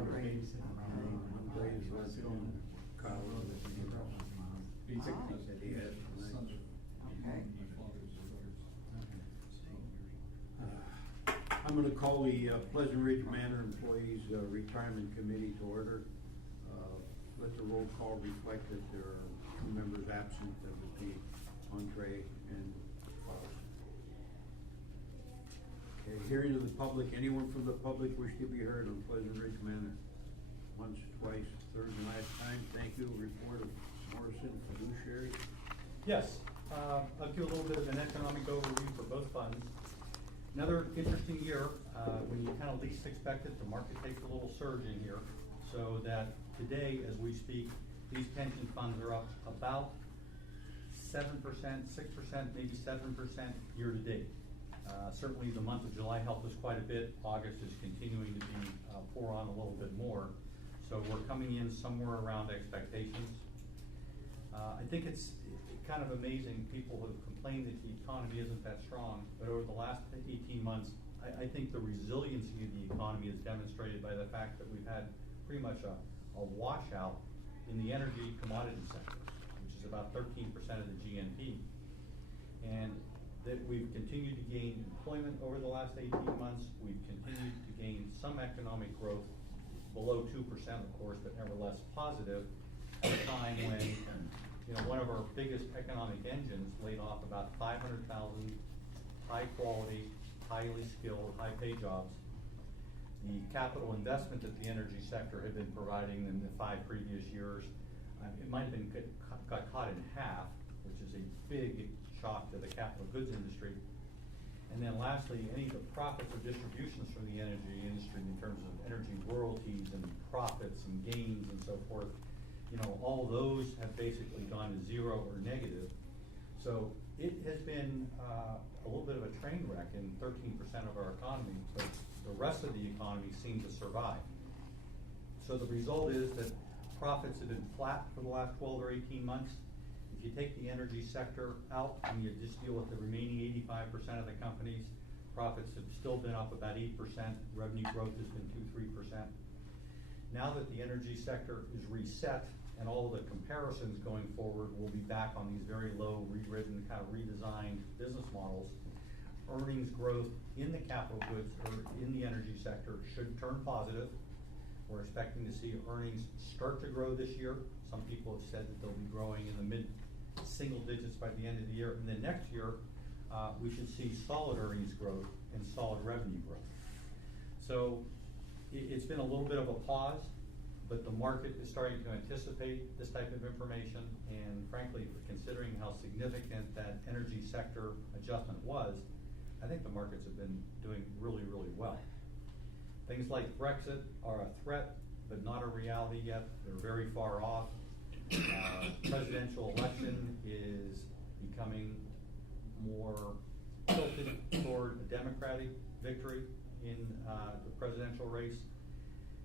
Andre said Kyle said he had tonight. okay. I'm gonna call the Pleasant Ridge Manor Employees Retirement Committee to order. Let the roll call reflect that there are two members absent, that would be Andre and Faust. Okay, hearing of the public, anyone from the public wish to be heard on Pleasant Ridge Manor? Once, twice, third and last time, thank you. Report of Morrison, fiduciary. Yes, I'll give a little bit of an economic overview for both funds. Another interesting year, when you kind of least expect it, the market takes a little surge in here. So that today, as we speak, these pension funds are up about 7%, 6%, maybe 7% year to date. Certainly the month of July helped us quite a bit. August is continuing to be pour on a little bit more. So we're coming in somewhere around expectations. I think it's kind of amazing. People have complained that the economy isn't that strong, but over the last 18 months, I think the resiliency of the economy is demonstrated by the fact that we've had pretty much a washout in the energy commodity sector, which is about 13% of the GNP. And that we've continued to gain employment over the last 18 months. We've continued to gain some economic growth, below 2%, of course, but nevertheless positive, at a time when, you know, one of our biggest economic engines laid off about 500,000 high quality, highly skilled, high paid jobs. The capital investment that the energy sector had been providing in the 5 previous years, it might have been got cut in half, which is a big shock to the capital goods industry. And then lastly, any of the profits or distributions from the energy industry in terms of energy royalties and profits and gains and so forth, you know, all those have basically gone to zero or negative. So it has been a little bit of a train wreck in 13% of our economy, but the rest of the economy seems to survive. So the result is that profits have been flat for the last 12 or 18 months. If you take the energy sector out and you just deal with the remaining 85% of the companies, profits have still been up about 8%, revenue growth has been 2-3%. Now that the energy sector is reset and all the comparisons going forward will be back on these very low, rewritten, kind of redesigned business models, earnings growth in the capital goods or in the energy sector should turn positive. We're expecting to see earnings start to grow this year. Some people have said that they'll be growing in the mid-single digits by the end of the year. And then next year, we should see solid earnings growth and solid revenue growth. So it's been a little bit of a pause, but the market is starting to anticipate this type of information. And frankly, considering how significant that energy sector adjustment was, I think the markets have been doing really, really well. Things like Brexit are a threat, but not a reality yet. They're very far off. Presidential election is becoming more tilted toward a Democratic victory in the presidential race.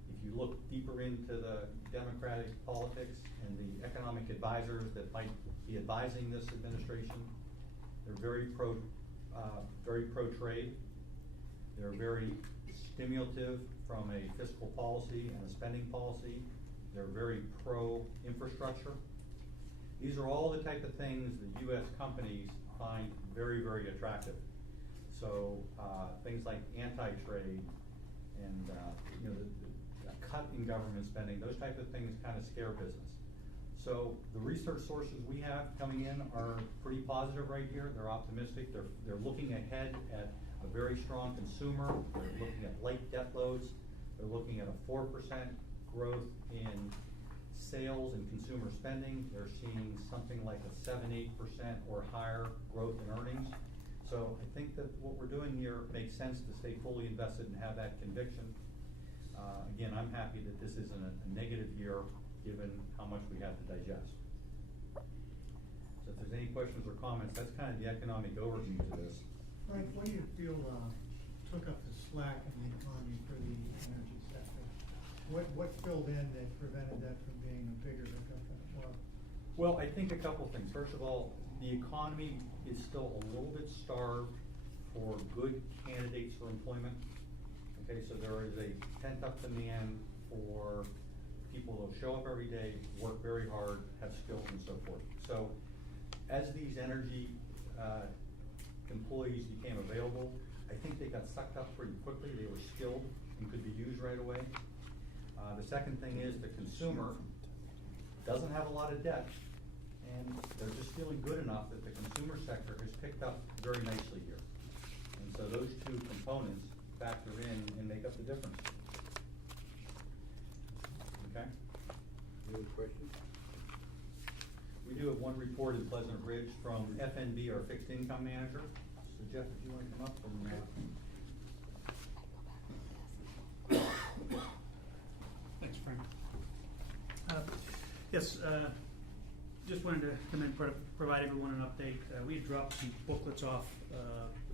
If you look deeper into the Democratic politics and the economic advisors that might be advising this administration, they're very pro-trade. They're very stimulative from a fiscal policy and a spending policy. They're very pro-infrastructure. These are all the type of things that U.S. companies find very, very attractive. So things like anti-trade and you know, the cut in government spending, those type of things kind of scare business. So the research sources we have coming in are pretty positive right here. They're optimistic. They're looking ahead at a very strong consumer. They're looking at light debt loads. They're looking at a 4% growth in sales and consumer spending. They're seeing something like a 7-8% or higher growth in earnings. So I think that what we're doing here makes sense to stay fully invested and have that conviction. Again, I'm happy that this isn't a negative year given how much we have to digest. So if there's any questions or comments, that's kind of the economic overview to this. Frank, what do you feel took up the slack in the economy for the energy sector? What filled in that prevented that from being a bigger hiccup than it was? Well, I think a couple things. First of all, the economy is still a little bit starved for good candidates for employment. Okay, so there is a pent-up demand for people that'll show up every day, work very hard, have skills and so forth. So as these energy employees became available, I think they got sucked up pretty quickly. They were skilled and could be used right away. The second thing is the consumer doesn't have a lot of debt, and they're just feeling good enough that the consumer sector has picked up very nicely here. And so those two components factor in and make up the difference. Okay? Any other questions? We do have one report in Pleasant Ridge from FNB, our fixed income manager. So Jeff, if you want to come up from Thanks, Frank. Yes, just wanted to come in and provide everyone an update. We had dropped some booklets off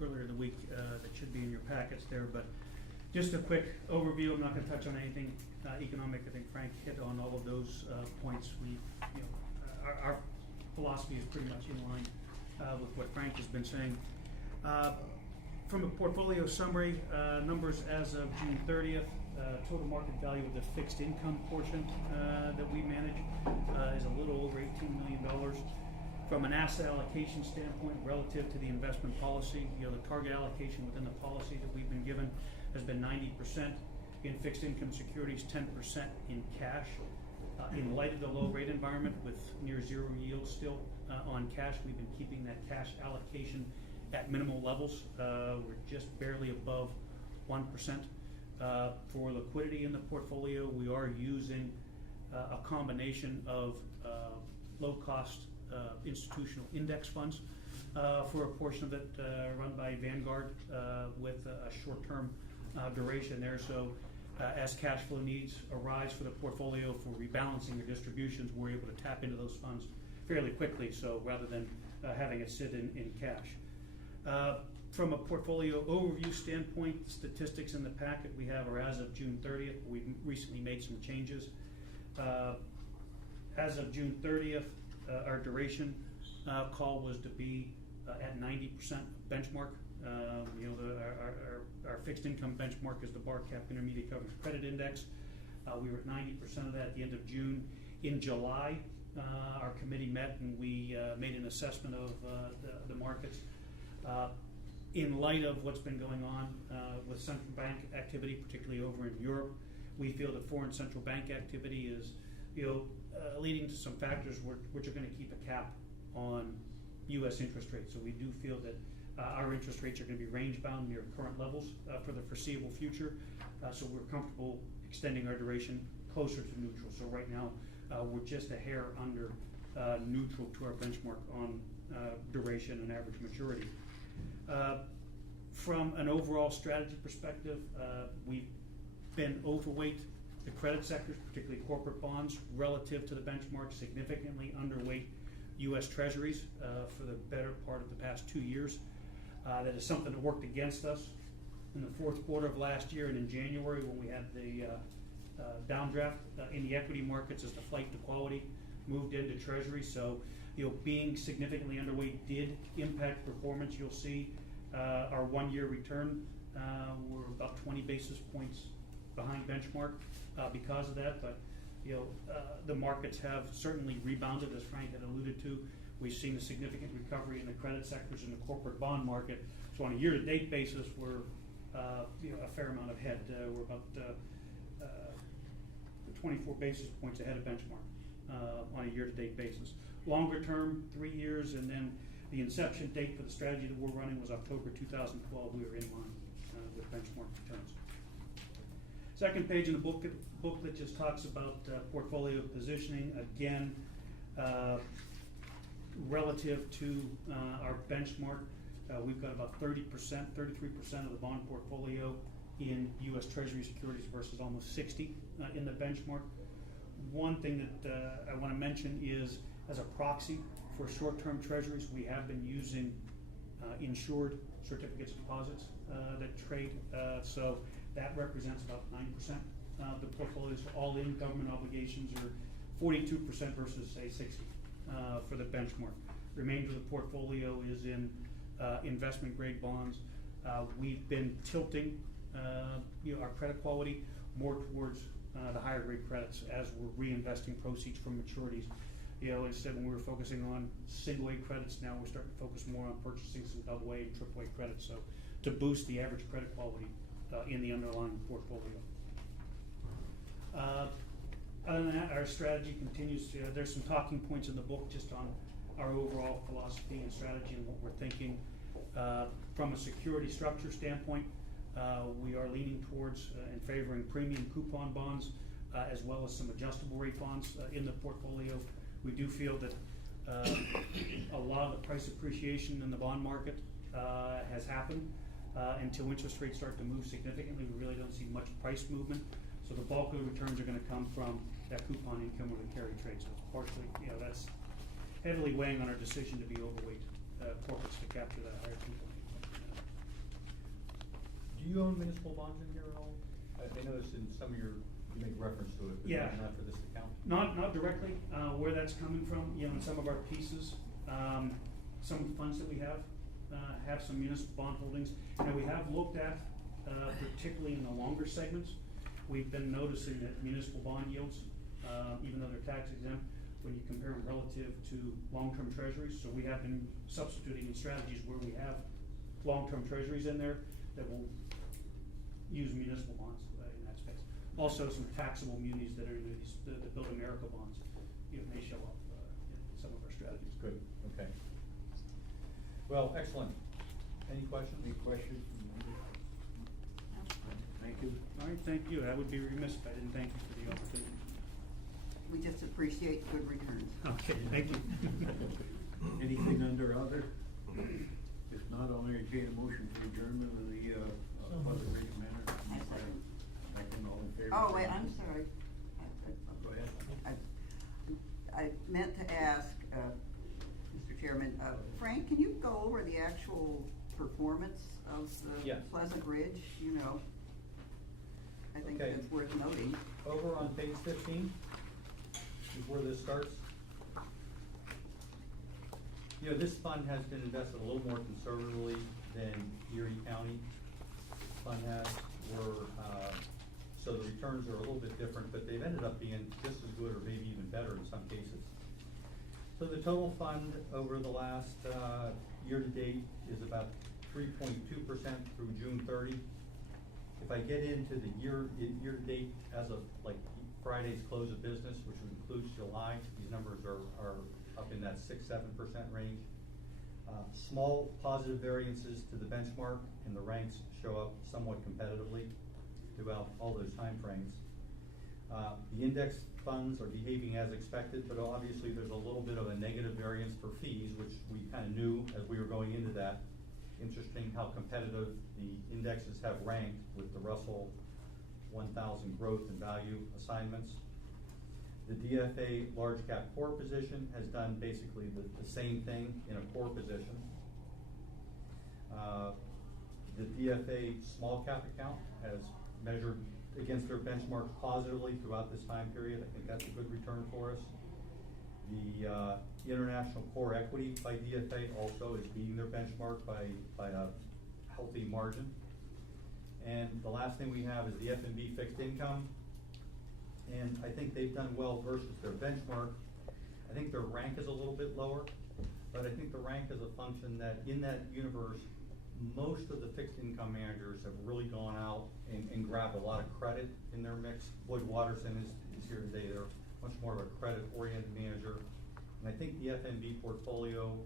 earlier in the week that should be in your packets there, but just a quick overview. I'm not going to touch on anything economic. I think Frank hit on all of those points. Our philosophy is pretty much in line with what Frank has been saying. From a portfolio summary, numbers as of June 30th, total market value of the fixed income portion that we manage is a little over $18 million. From an asset allocation standpoint, relative to the investment policy, the target allocation within the policy that we've been given has been 90% in fixed income securities, 10% in cash. In light of the low rate environment with near zero yield still on cash, we've been keeping that cash allocation at minimal levels. We're just barely above 1%. For liquidity in the portfolio, we are using a combination of low-cost institutional index funds for a portion of it run by Vanguard with a short-term duration there. So as cash flow needs arise for the portfolio for rebalancing or distributions, we're able to tap into those funds fairly quickly, so rather than having it sit in cash. From a portfolio overview standpoint, the statistics in the packet we have are as of June 30th. We've recently made some changes. As of June 30th, our duration call was to be at 90% benchmark. Our fixed income benchmark is the bar cap intermediate government credit index. We were at 90% of that at the end of June. In July, our committee met and we made an assessment of the markets. In light of what's been going on with central bank activity, particularly over in Europe, we feel that foreign central bank activity is leading to some factors which are going to keep a cap on U.S. interest rates. So we do feel that our interest rates are going to be range bound near current levels for the foreseeable future. So we're comfortable extending our duration closer to neutral. So right now we're just a hair under neutral to our benchmark on duration and average maturity. From an overall strategy perspective, we've been overweight the credit sectors, particularly corporate bonds, relative to the benchmark, significantly underweight U.S. Treasuries for the better part of the past 2 years. That is something that worked against us in the fourth quarter of last year and in January when we had the downdraft in the equity markets as the flight to quality moved into Treasury. So, being significantly underweight did impact performance. You'll see our 1 year return, we're about 20 basis points behind benchmark because of that. But the markets have certainly rebounded, as Frank had alluded to. We've seen a significant recovery in the credit sectors and the corporate bond market. So on a year-to-date basis, we're a fair amount ahead. We're about 24 basis points ahead of benchmark on a year-to-date basis. Longer term, 3 years, and then the inception date for the strategy that we're running was October 2012. We were in line with benchmark returns. Second page in the booklet just talks about portfolio positioning. Again, relative to our benchmark, we've got about 30%, 33% of the bond portfolio in U.S. Treasury securities versus almost 60 in the benchmark. One thing that I want to mention is, as a proxy for short-term treasuries, we have been using insured certificates of deposits that trade. So that represents about 9% of the portfolio. So all in government obligations are 42% versus, say, 60 for the benchmark. Remainder of the portfolio is in investment-grade bonds. We've been tilting our credit quality more towards the higher grade credits as we're reinvesting proceeds from maturities. You know, instead when we were focusing on single A credits, now we're starting to focus more on purchasing some double A and triple A credits, so to boost the average credit quality in the underlying portfolio. Other than that, our strategy continues to, there's some talking points in the book just on our overall philosophy and strategy and what we're thinking. From a security structure standpoint, we are leaning towards and favoring premium coupon bonds as well as some adjustable rate bonds in the portfolio. We do feel that a lot of the price appreciation in the bond market has happened. Until interest rates start to move significantly, we really don't see much price movement. So the bulk of the returns are going to come from that coupon income or the carry trade. So it's partially, you know, that's heavily weighing on our decision to be overweight corporates to capture that higher coupon income. Do you own municipal bonds in here at all? I noticed in some of your, you make reference to it, but Yeah. not for this account. Not directly, where that's coming from, you know, in some of our pieces, some funds that we have some municipal bond holdings. And we have looked at, particularly in the longer segments, we've been noticing that municipal bond yields, even though they're tax exempt, when you compare them relative to long-term treasuries, so we have been substituting in strategies where we have long-term treasuries in there that will use municipal bonds in that space. Also, some taxable munis that are in these, the Build America bonds, you know, may show up in some of our strategies. Good, okay. Well, excellent. Any questions? Any questions from members? Thank you. All right, thank you. I would be remiss if I didn't thank you for the opportunity. We just appreciate good returns. Okay, thank you. Anything under other? If not, I'll entertain a motion for adjournment of the Pleasant Ridge Manor. I second. Second, all in favor? Oh, wait, I'm sorry. Go ahead. I meant to ask, Mr. Chairman, Frank, can you go over the actual performance of the Yes. Pleasant Ridge, you know? I think Okay. that's worth noting. Over on page 15 is where this starts. You know, this fund has been invested a little more conservatively than Erie County fund has, so the returns are a little bit different, but they've ended up being just as good or maybe even better in some cases. So the total fund over the last year-to-date is about 3.2% through June 30. If I get into the year-to-date as of like Friday's close of business, which includes July, these numbers are up in that 6-7% range. Small positive variances to the benchmark, and the ranks show up somewhat competitively throughout all those time frames. The index funds are behaving as expected, but obviously there's a little bit of a negative variance for fees, which we kind of knew as we were going into that. Interesting how competitive the indexes have ranked with the Russell 1000 growth and value assignments. The DFA large cap core position has done basically the same thing in a core position. The DFA small cap account has measured against their benchmarks positively throughout this time period. I think that's a good return for us. The international core equity by DFA also is beating their benchmark by a healthy margin. And the last thing we have is the F&B fixed income. And I think they've done well versus their benchmark. I think their rank is a little bit lower, but I think the rank is a function that in that universe, most of the fixed income managers have really gone out and grabbed a lot of credit in their mix. Boyd Watterson is here today. They're much more of a credit-oriented manager. And I think the FNB portfolio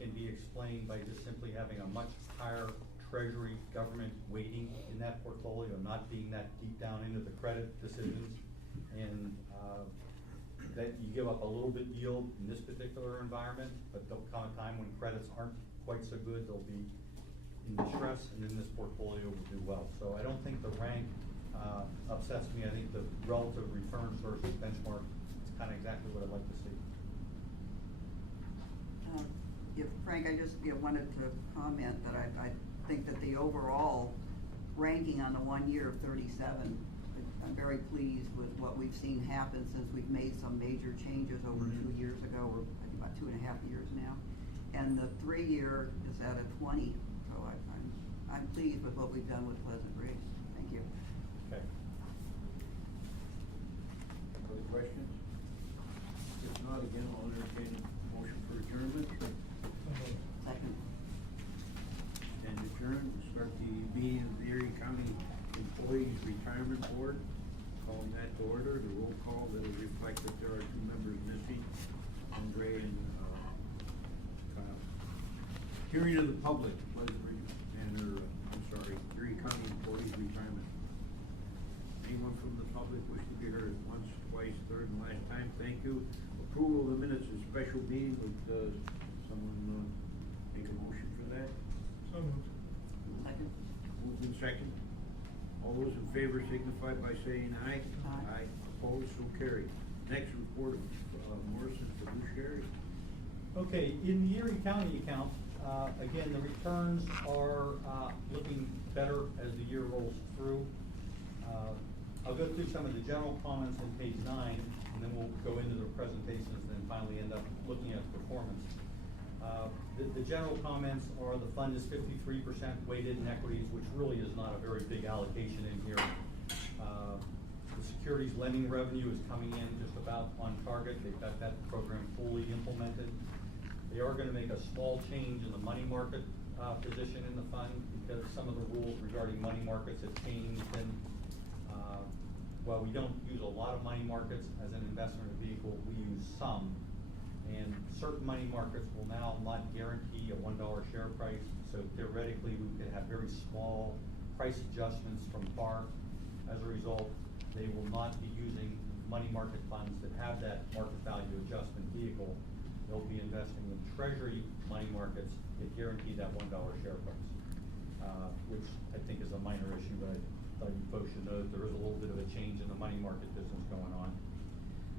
can be explained by just simply having a much higher treasury government weighting in that portfolio, not being that deep down into the credit decisions. And that you give up a little bit yield in this particular environment, but there'll come a time when credits aren't quite so good, they'll be in distress, and then this portfolio will do well. So I don't think the rank upsets me. I think the relative returns versus benchmark is kind of exactly what I'd like to see. Frank, I just wanted to comment that I think that the overall ranking on the 1 year of 37, I'm very pleased with what we've seen happen since we've made some major changes over 2 years ago, or I think about 2.5 years now. And the 3 year is at a 20, so I'm pleased with what we've done with Pleasant Ridge. Thank you. Okay. questions? If not, again, I'll entertain a motion for adjournment. So moved. Second. And adjourn, we'll start the meeting of the Erie County Employees Retirement Board. Calling that to order, the roll call that will reflect that there are two members missing, Andre and Kyle. Hearing of the public, Erie County Employees Retirement. Anyone from the public wish to be heard once, twice, third, and last time? Thank you. Approval of the minutes of special meeting, would someone make a motion for that? So moved. Second. Moved in second. All those in favor signify by saying aye. Aye. Opposed, so carried. Next report of Morrison fiduciary. Okay, in the Erie County account, again, the returns are looking better as the year rolls through. I'll go through some of the general comments on page 9, and then we'll go into the presentations and then finally end up looking at performance. The general comments are the fund is 53% weighted in equities, which really is not a very big allocation in here. The securities lending revenue is coming in just about on target. They've got that program fully implemented. They are gonna make a small change in the money market position in the fund because some of the rules regarding money markets have changed, and while we don't use a lot of money markets as an investment vehicle, we use some. And certain money markets will now not guarantee a $1 share price, so theoretically we could have very small price adjustments from par. As a result, they will not be using money market funds that have that market value adjustment vehicle. They'll be investing in treasury money markets that guarantee that $1 share price, which I think is a minor issue, but I thought you folks should know that there is a little bit of a change in the money market business going on.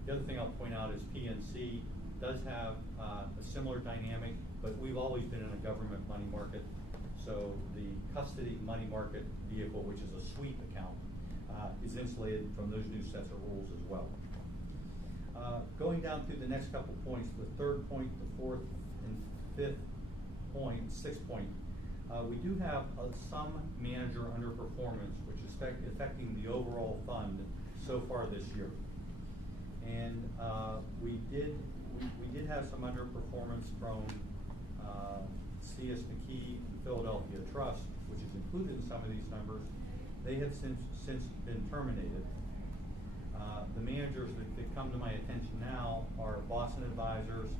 The other thing I'll point out is PNC does have a similar dynamic, but we've always been in a government money market. So the custody money market vehicle, which is a sweep account, is insulated from those new sets of rules as well. Going down through the next couple points, the third point, the fourth and fifth point, sixth point, we do have some manager underperformance, which is affecting the overall fund so far this year. And we did have some underperformance from C.S. McKee and Philadelphia Trust, which is included in some of these numbers. They have since been terminated. The managers that come to my attention now are Boston Advisors,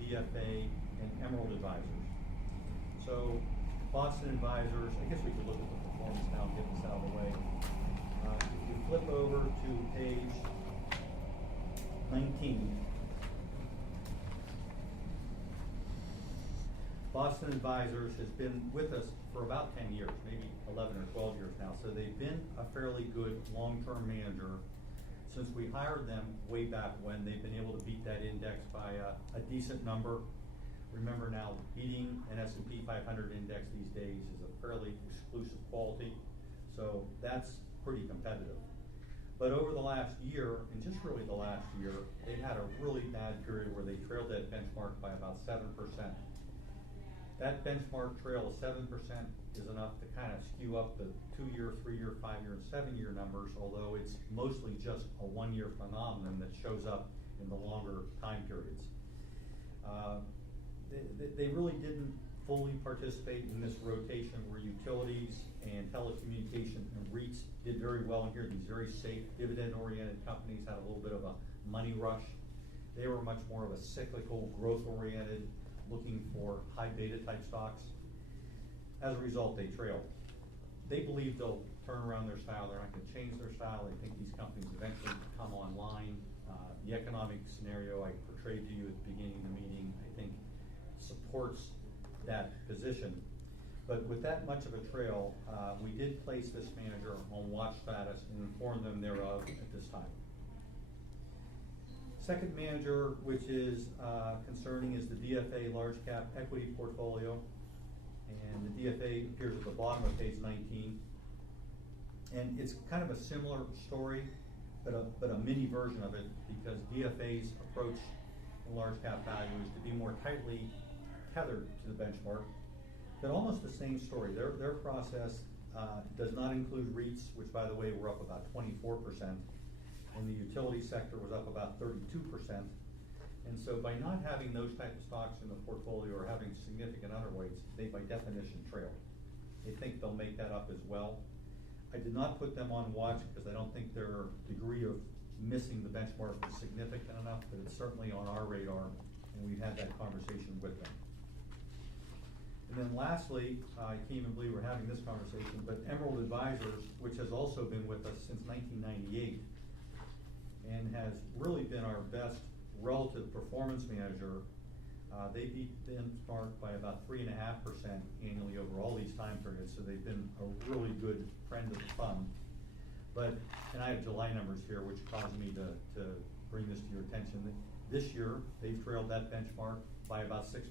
DFA, and Emerald Advisors. So Boston Advisors, I guess we could look at the performance now and get this out of the way. If you flip over to page 19, Boston Advisors has been with us for about 10 years, maybe 11 or 12 years now. So they've been a fairly good long-term manager. Since we hired them way back when, they've been able to beat that index by a decent number. Remember now, beating an S&P 500 index these days is a fairly exclusive quality. So that's pretty competitive. But over the last year, and just really the last year, they've had a really bad period where they trailed that benchmark by about 7%. That benchmark trail of 7% is enough to kind of skew up the 2-year, 3-year, 5-year, and 7-year numbers, although it's mostly just a 1-year phenomenon that shows up in the longer time periods. They really didn't fully participate in this rotation where utilities and telecommunication and REITs did very well in here. These very safe, dividend-oriented companies had a little bit of a money rush. They were much more of a cyclical, growth-oriented, looking for high beta type stocks. As a result, they trailed. They believe they'll turn around their style. They're not going to change their style. They think these companies eventually come online. The economic scenario I portrayed to you at the beginning of the meeting, I think, supports that position. But with that much of a trail, we did place this manager on watch status and inform them thereof at this time. Second manager, which is concerning, is the DFA large cap equity portfolio. And the DFA appears at the bottom of page 19. And it's kind of a similar story, but a mini version of it, because DFA's approach in large cap value is to be more tightly tethered to the benchmark, but almost the same story. Their process does not include REITs, which by the way were up about 24%, and the utility sector was up about 32%. And so by not having those type of stocks in the portfolio or having significant underweights, they by definition trail. They think they'll make that up as well. I did not put them on watch because I don't think their degree of missing the benchmark is significant enough, but it's certainly on our radar, and we've had that conversation with them. And then lastly, I can't even believe we're having this conversation, but Emerald Advisors, which has also been with us since 1998, and has really been our best relative performance manager, they beat the benchmark by about 3.5% annually over all these time periods, so they've been a really good friend of the fund. But, and I have July numbers here, which caused me to bring this to your attention. This year, they've trailed that benchmark by about 6%.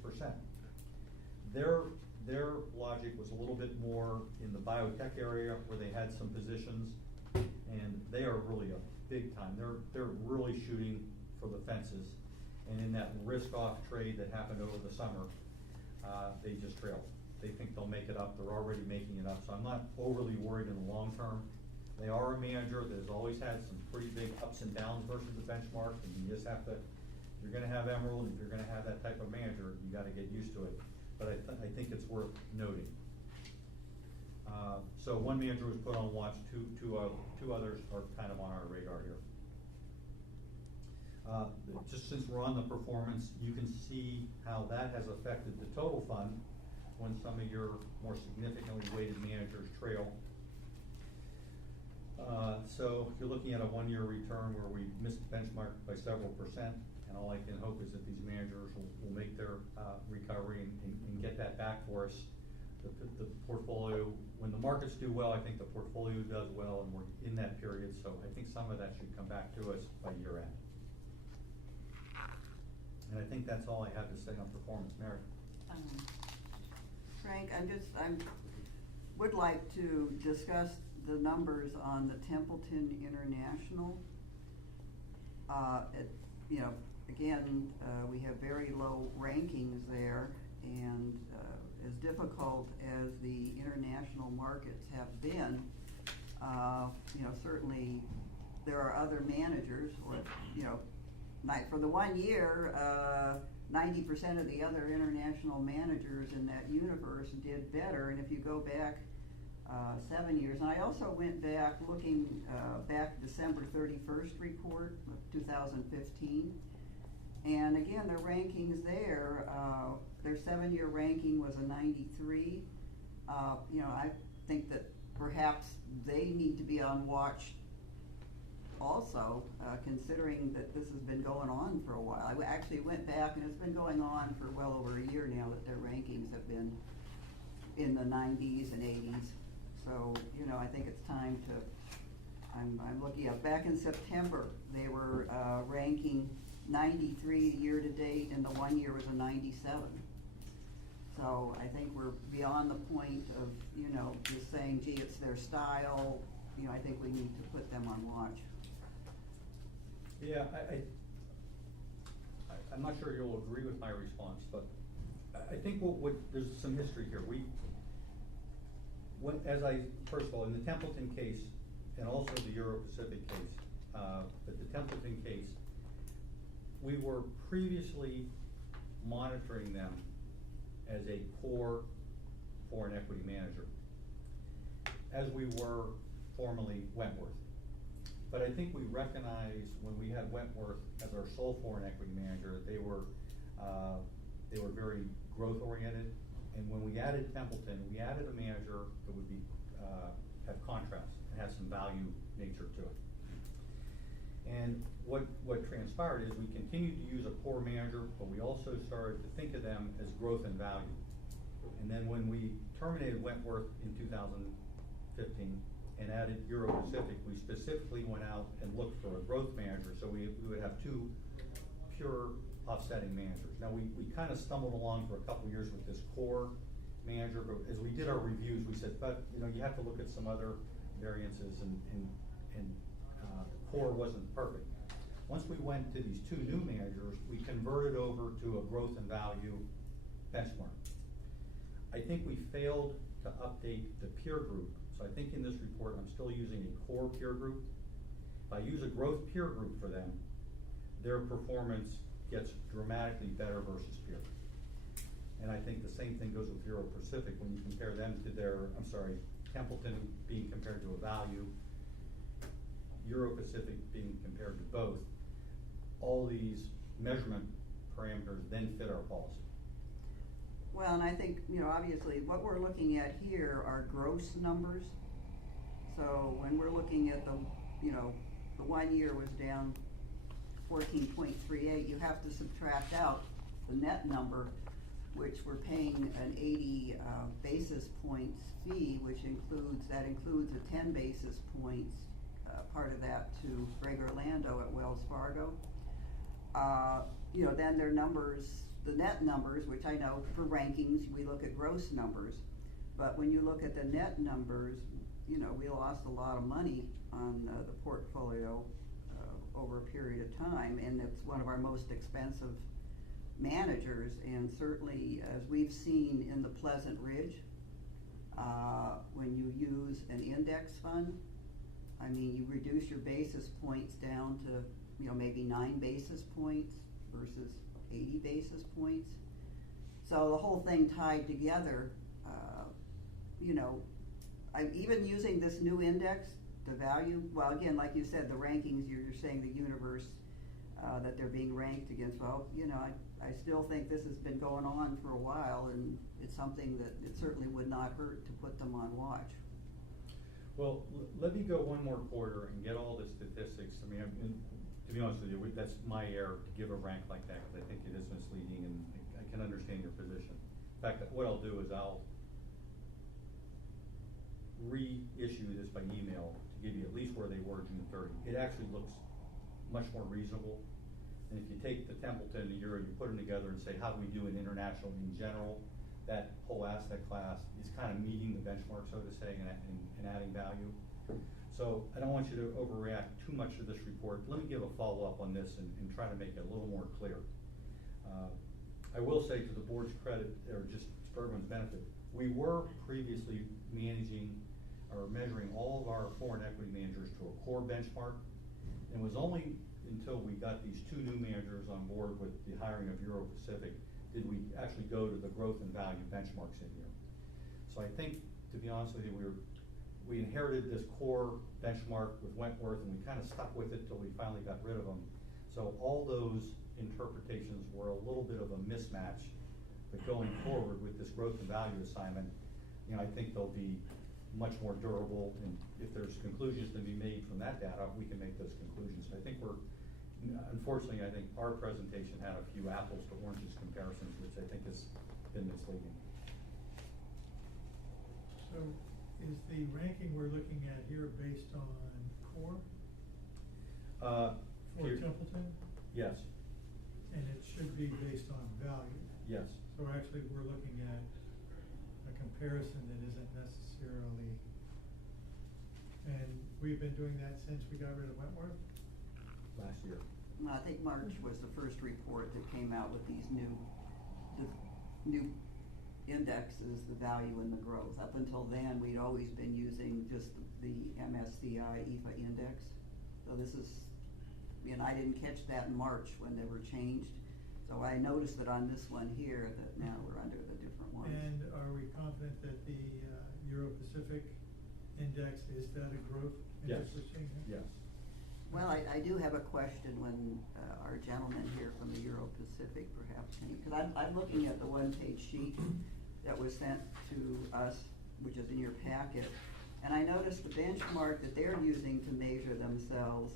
Their logic was a little bit more in the biotech area where they had some positions, and they are really a big time. They're really shooting for the fences, and in that risk-off trade that happened over the summer, they just trailed. They think they'll make it up. They're already making it up, so I'm not overly worried in the long term. They are a manager that has always had some pretty big ups and downs versus the benchmark, and you just have to, if you're gonna have Emerald, if you're gonna have that type of manager, you gotta get used to it. But I think it's worth noting. So one manager was put on watch, two others are kind of on our radar here. Just since we're on the performance, you can see how that has affected the total fund when some of your more significantly weighted managers trail. So you're looking at a 1-year return where we missed the benchmark by several percent, and all I can hope is that these managers will make their recovery and get that back for us. The portfolio, when the markets do well, I think the portfolio does well, and we're in that period, so I think some of that should come back to us by year end. And I think that's all I have to say on performance. Mary? Frank, I would like to discuss the numbers on the Templeton International. Again, we have very low rankings there, and as difficult as the international markets have been, certainly there are other managers, or, for the 1 year, 90% of the other international managers in that universe did better, and if you go back 7 years, and I also went back looking back December 31st report of 2015, and again, their rankings there, their 7-year ranking was a 93. I think that perhaps they need to be on watch also, considering that this has been going on for a while. I actually went back, and it's been going on for well over a year now that their rankings have been in the 90s and 80s. So, I think it's time to, I'm looking up, back in September, they were ranking 93 year to date, and the 1 year was a 97. So I think we're beyond the point of, just saying, gee, it's their style. I think we need to put them on watch. Yeah, I'm not sure you'll agree with my response, but I think there's some history here. First of all, in the Templeton case, and also the Euro-Pacific case, but the Templeton case, we were previously monitoring them as a core foreign equity manager, as we were formerly Wentworth. But I think we recognized when we had Wentworth as our sole foreign equity manager, they were very growth oriented. And when we added Templeton, we added a manager that would be have contrast and have some value nature to it. And what transpired is we continued to use a core manager, but we also started to think of them as growth and value. And then when we terminated Wentworth in 2015 and added Euro-Pacific, we specifically went out and looked for a growth manager, so we would have two pure offsetting managers. Now we kind of stumbled along for a couple of years with this core manager, but as we did our reviews, we said, but you have to look at some other variances, and core wasn't perfect. Once we went to these two new managers, we converted over to a growth and value benchmark. I think we failed to update the peer group. So I think in this report, I'm still using a core peer group. If I use a growth peer group for them, their performance gets dramatically better versus peer. And I think the same thing goes with Euro Pacific when you compare them to Templeton being compared to a value, Euro Pacific being compared to both. All these measurement parameters then fit our policy. Well, and I think, obviously, what we're looking at here are gross numbers. So when we're looking at the 1 year was down 14.38, you have to subtract out the net number, which we're paying an 80 basis points fee, which includes a 10 basis points, part of that to Greg Orlando at Wells Fargo. Then their numbers, the net numbers, which I know for rankings, we look at gross numbers. But when you look at the net numbers, we lost a lot of money on the portfolio over a period of time, and it's one of our most expensive managers. And certainly, as we've seen in the Pleasant Ridge, when you use an index fund, I mean, you reduce your basis points down to maybe 9 basis points versus 80 basis points. So the whole thing tied together, I'm even using this new index, the value, well, again, like you said, the rankings, you're saying the universe that they're being ranked against. Well, I still think this has been going on for a while, and it's something that it certainly would not hurt to put them on watch. Well, let me go one more quarter and get all the statistics. I mean, to be honest with you, that's my error to give a rank like that, because I think it is misleading, and I can understand your position. In fact, what I'll do is I'll reissue this by email to give you at least where they were June 30. It actually looks much more reasonable. And if you take the Templeton and the Euro, you put them together and say, how do we do in international in general, that whole asset class is kind of meeting the benchmark, so to say, and adding value. So I don't want you to overreact too much to this report. Let me give a follow-up on this and try to make it a little more clear. I will say, to the board's credit, or just for everyone's benefit, we were previously managing or measuring all of our foreign equity managers to a core benchmark. And it was only until we got these 2 new managers on board with the hiring of Euro Pacific did we actually go to the growth and value benchmarks in here. So I think, to be honest with you, we inherited this core benchmark with Wentworth, and we kind of stuck with it till we finally got rid of them. So all those interpretations were a little bit of a mismatch. But going forward with this growth and value assignment, I think they'll be much more durable, and if there's conclusions to be made from that data, we can make those conclusions. I think unfortunately, I think our presentation had a few apples to oranges comparisons, which I think has been misleading. So is the ranking we're looking at here based on core for Templeton? Yes. And it should be based on value? Yes. So actually, we're looking at a comparison that isn't necessarily, and we've been doing that since we got rid of Wentworth? Last year. Well, I think March was the first report that came out with these new indexes, the value and the growth. Up until then, we'd always been using just the MSCI EFA index. So this is, I didn't catch that in March when they were changed. So I noticed that on this one here that now we're under the different ones. And are we confident that the Euro Pacific index, is that a growth index we're seeing here? Yes. Well, I do have a question when our gentleman here from the Euro Pacific perhaps can, because I'm looking at the 1-page sheet that was sent to us, which is in your packet, and I noticed the benchmark that they're using to measure themselves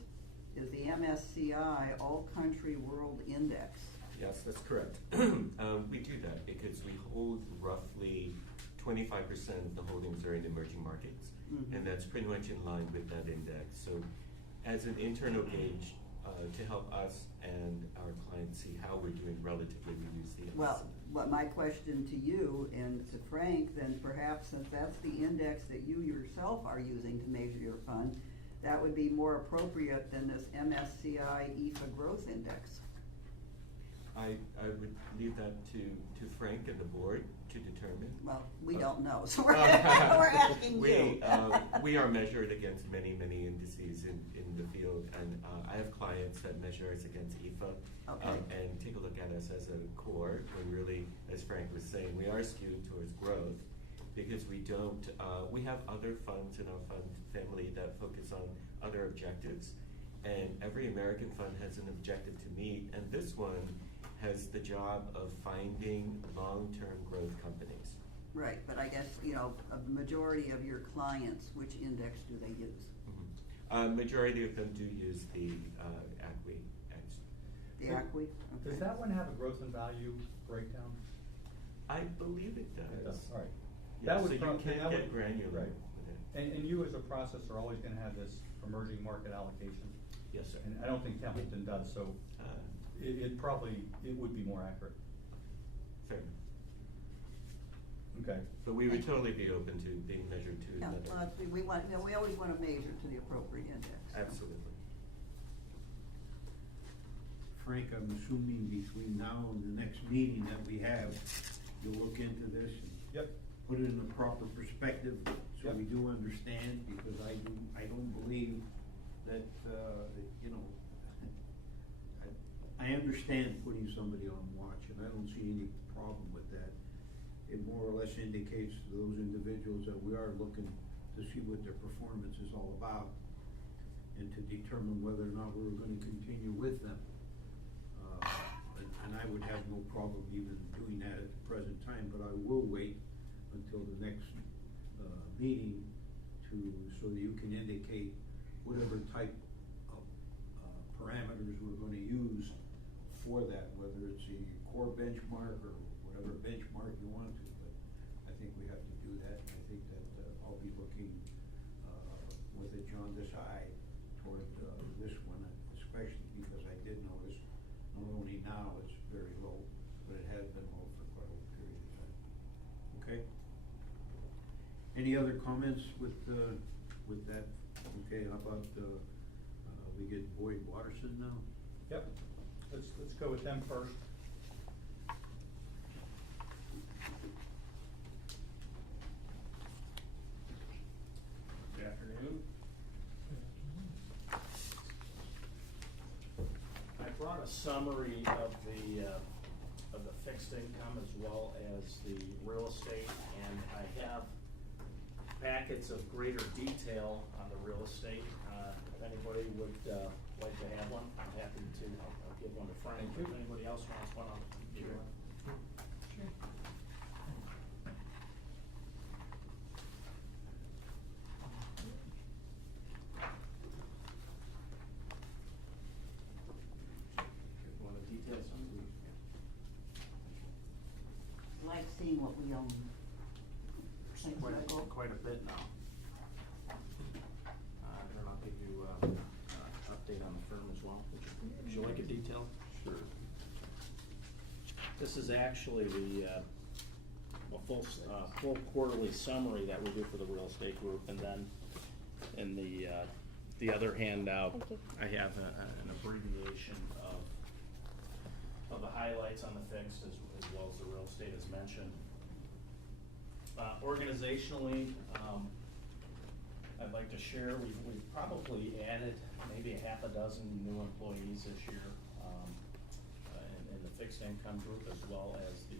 is the MSCI All Country World Index. Yes, that's correct. We do that because we hold roughly 25% of the holdings are in emerging markets, and that's pretty much in line with that index. So as an internal gauge to help us and our clients see how we're doing relatively, we use the MSCI. Well, my question to you and to Frank, then perhaps since that's the index that you yourself are using to measure your fund, that would be more appropriate than this MSCI EFA Growth Index. I would leave that to Frank and the board to determine. Well, we don't know, so we're asking you. We are measured against many indices in the field, and I have clients that measure us against EFA. Okay. And take a look at us as a core, when really, as Frank was saying, we are skewed towards growth, because we don't, we have other funds in our fund family that focus on other objectives, and every American fund has an objective to meet, and this one has the job of finding long-term growth companies. Right, but I guess, you know, a majority of your clients, which index do they use? Majority of them do use the ACWI. The ACWI? Does that one have a growth and value breakdown? I believe it does. All right. Yeah, That would so you prob- can that get would- granular right. with it. And you as a processor are always gonna have this emerging market allocation, Yes, sir. and I don't think Templeton does, so it would be more accurate. Fair. Okay. But we would totally be open to being measured to Yeah, another. well, we want, you know, we always want to measure to the appropriate index. So. Absolutely. Frank, I'm assuming between now and the next meeting that we have, you'll look into this and Yep. put it in a proper perspective, so Yep. we do understand, because I don't believe that, you know, I understand putting somebody on watch, and I don't see any problem with that. It more or less indicates to those individuals that we are looking to see what their performance is all about, and to determine whether or not we're gonna continue with them. And I would have no problem even doing that at the present time, but I will wait until the next meeting so that you can indicate whatever type of parameters we're gonna use for that, whether it's a core benchmark or whatever benchmark you want to, but I think we have to do that, and I think that I'll be looking with a jaundiced eye toward this one, especially because I did notice not only now it's very low, but it has been low for quite a period of time. Okay? Any other comments with that? Okay, how about, we get Boyd Watterson now? Yep. Let's go with them first. Good afternoon. I brought a summary of the fixed income as well as the real estate, and I have packets of greater detail on the real estate. If anybody would like to have one, I'm happy to. I'll give one to Frank. If anybody else wants one, I'll give you one. Want to detail something? Like seeing what we own. Thanks, Michael. Quite a bit now. And I'll give you update on the firm as well. Would you like a detail? Sure. This is actually the full quarterly summary that we do for the real estate group, and then in the other handout, I have an abbreviation of the highlights on the fixed as well as the real estate as mentioned. Organizationally, I'd like to share, we've probably added maybe a half a dozen new employees this year in the fixed income group as well as the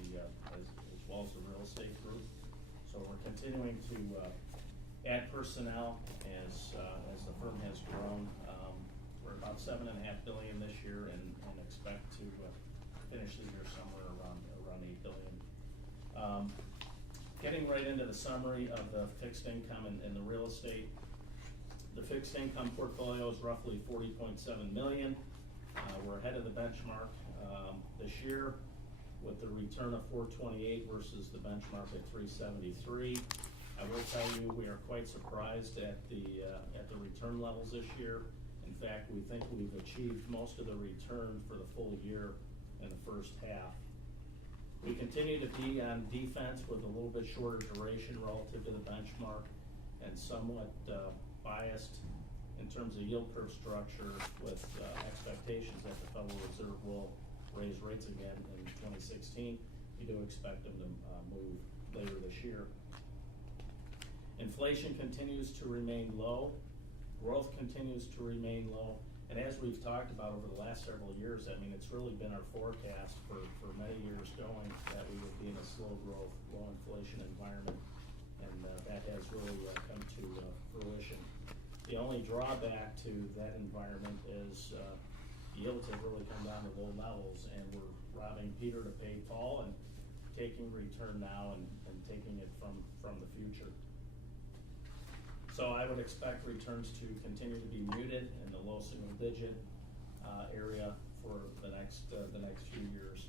real estate group. So we're continuing to add personnel as the firm has grown. We're about $7.5 billion this year and expect to finish the year somewhere around $8 billion. Getting right into the summary of the fixed income and the real estate. The fixed income portfolio is roughly $40.7 million. We're ahead of the benchmark this year with the return of 428 versus the benchmark at 373. I will tell you we are quite surprised at the return levels this year. In fact, we think we've achieved most of the return for the full year in the first half. We continue to be on defense with a little bit shorter duration relative to the benchmark and somewhat biased in terms of yield curve structure with expectations that the Federal Reserve will raise rates again in 2016. You do expect them to move later this year. Inflation continues to remain low. Growth continues to remain low. And as we've talked about over the last several years, I mean, it's really been our forecast for many years going that we would be in a slow growth, low inflation environment. And that has really come to fruition. The only drawback to that environment is yields have really come down to low levels, and we're robbing Peter to pay Paul and taking return now and taking it from the future. So I would expect returns to continue to be muted in the low single digit area for the next few years.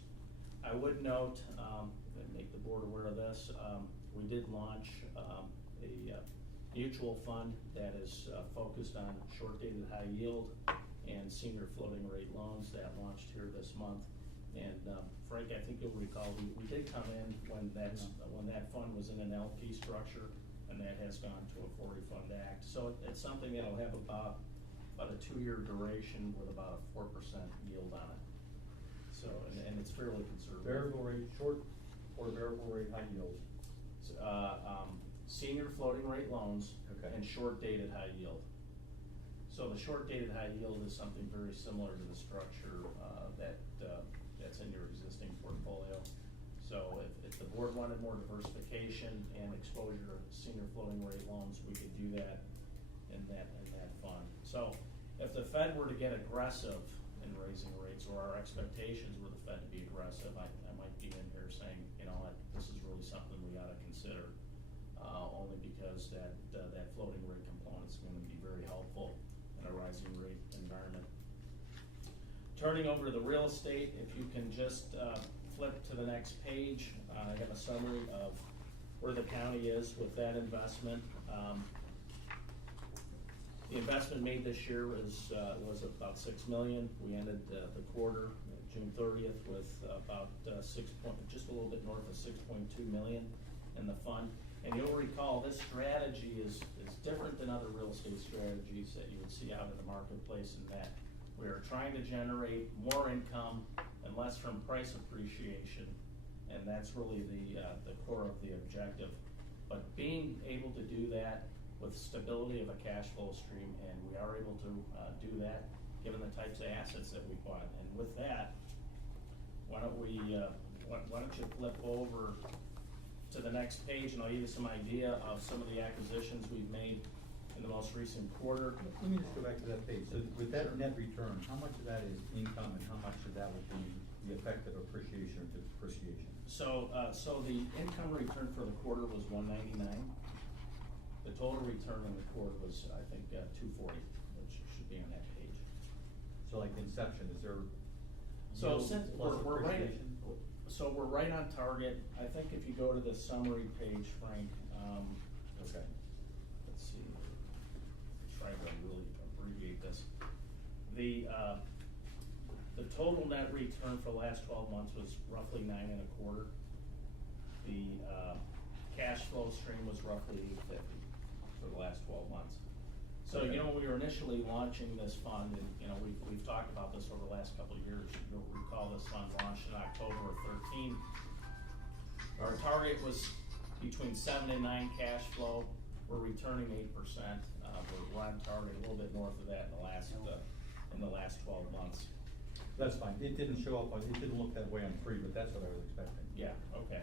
I would note, and make the board aware of this, we did launch a mutual fund that is focused on short-dated high yield and senior floating rate loans that launched here this month. And Frank, I think you'll recall, we did come in when that fund was in an LP structure, and that has gone to a 40 Fund Act. So it's something that'll have about a 2-year duration with about a 4% yield on it. So, and it's fairly conservative. Variable rate short or variable rate high yield? Senior floating rate loans. Okay. And short dated high yield. So the short dated high yield is something very similar to the structure that's in your existing portfolio. So if the board wanted more diversification and exposure to senior floating rate loans, we could do that in that fund. So if the Fed were to get aggressive in raising rates, or our expectations were the Fed to be aggressive, I might be in here saying, you know, this is really something we ought to consider. Only because that floating rate component is going to be very helpful in a rising rate environment. Turning over to the real estate, if you can just flip to the next page, I have a summary of where the county is with that investment. The investment made this year was about $6 million. We ended the quarter, June 30th, with about just a little bit north of $6.2 million in the fund. And you'll recall this strategy is different than other real estate strategies that you would see out in the marketplace, in that we are trying to generate more income and less from price appreciation, and that's really the core of the objective. But being able to do that with stability of a cash flow stream, and we are able to do that given the types of assets that we bought. And with that, why don't you flip over to the next page, and I'll give you some idea of some of the acquisitions we've made in the most recent quarter. Let me just go back to that page. So with that net return, how much of that is income and how much of that would be the effect of appreciation or depreciation? So the income return for the quarter was 199. The total return in the quarter was, I think, 240, which should be on that page. So like Inception, is there So yield since plus we're right, appreciation? so we're right on target. I think if you go to the summary page, Frank, Okay. let's see, try to really abbreviate this. The total net return for the last 12 months was roughly 9.25. The cash flow stream was roughly 850 for the last 12 months. So, Okay. you know, when we were initially launching this fund, and, you know, we've talked about this over the last couple of years. You'll recall this fund launched in October of 13. Our target was between 7 and 9 cash flow. We're returning 8%. We're on target, a little bit north of that in the last 12 months. That's fine. It didn't show up, it didn't look that way on free, but that's what I was expecting. Yeah, okay.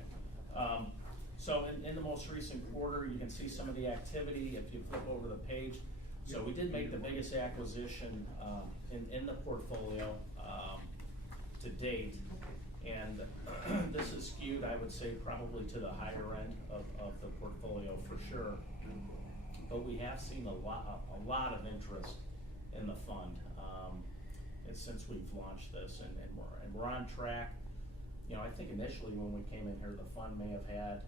So in the most recent quarter, you can see some of the activity if you flip over the page. So we did make the biggest acquisition in the portfolio to date. And this is skewed, I would say, probably to the higher end of the portfolio for sure. But we have seen a lot of interest in the fund since we've launched this, and we're on track. You know, I think initially when we came in here, the fund may have had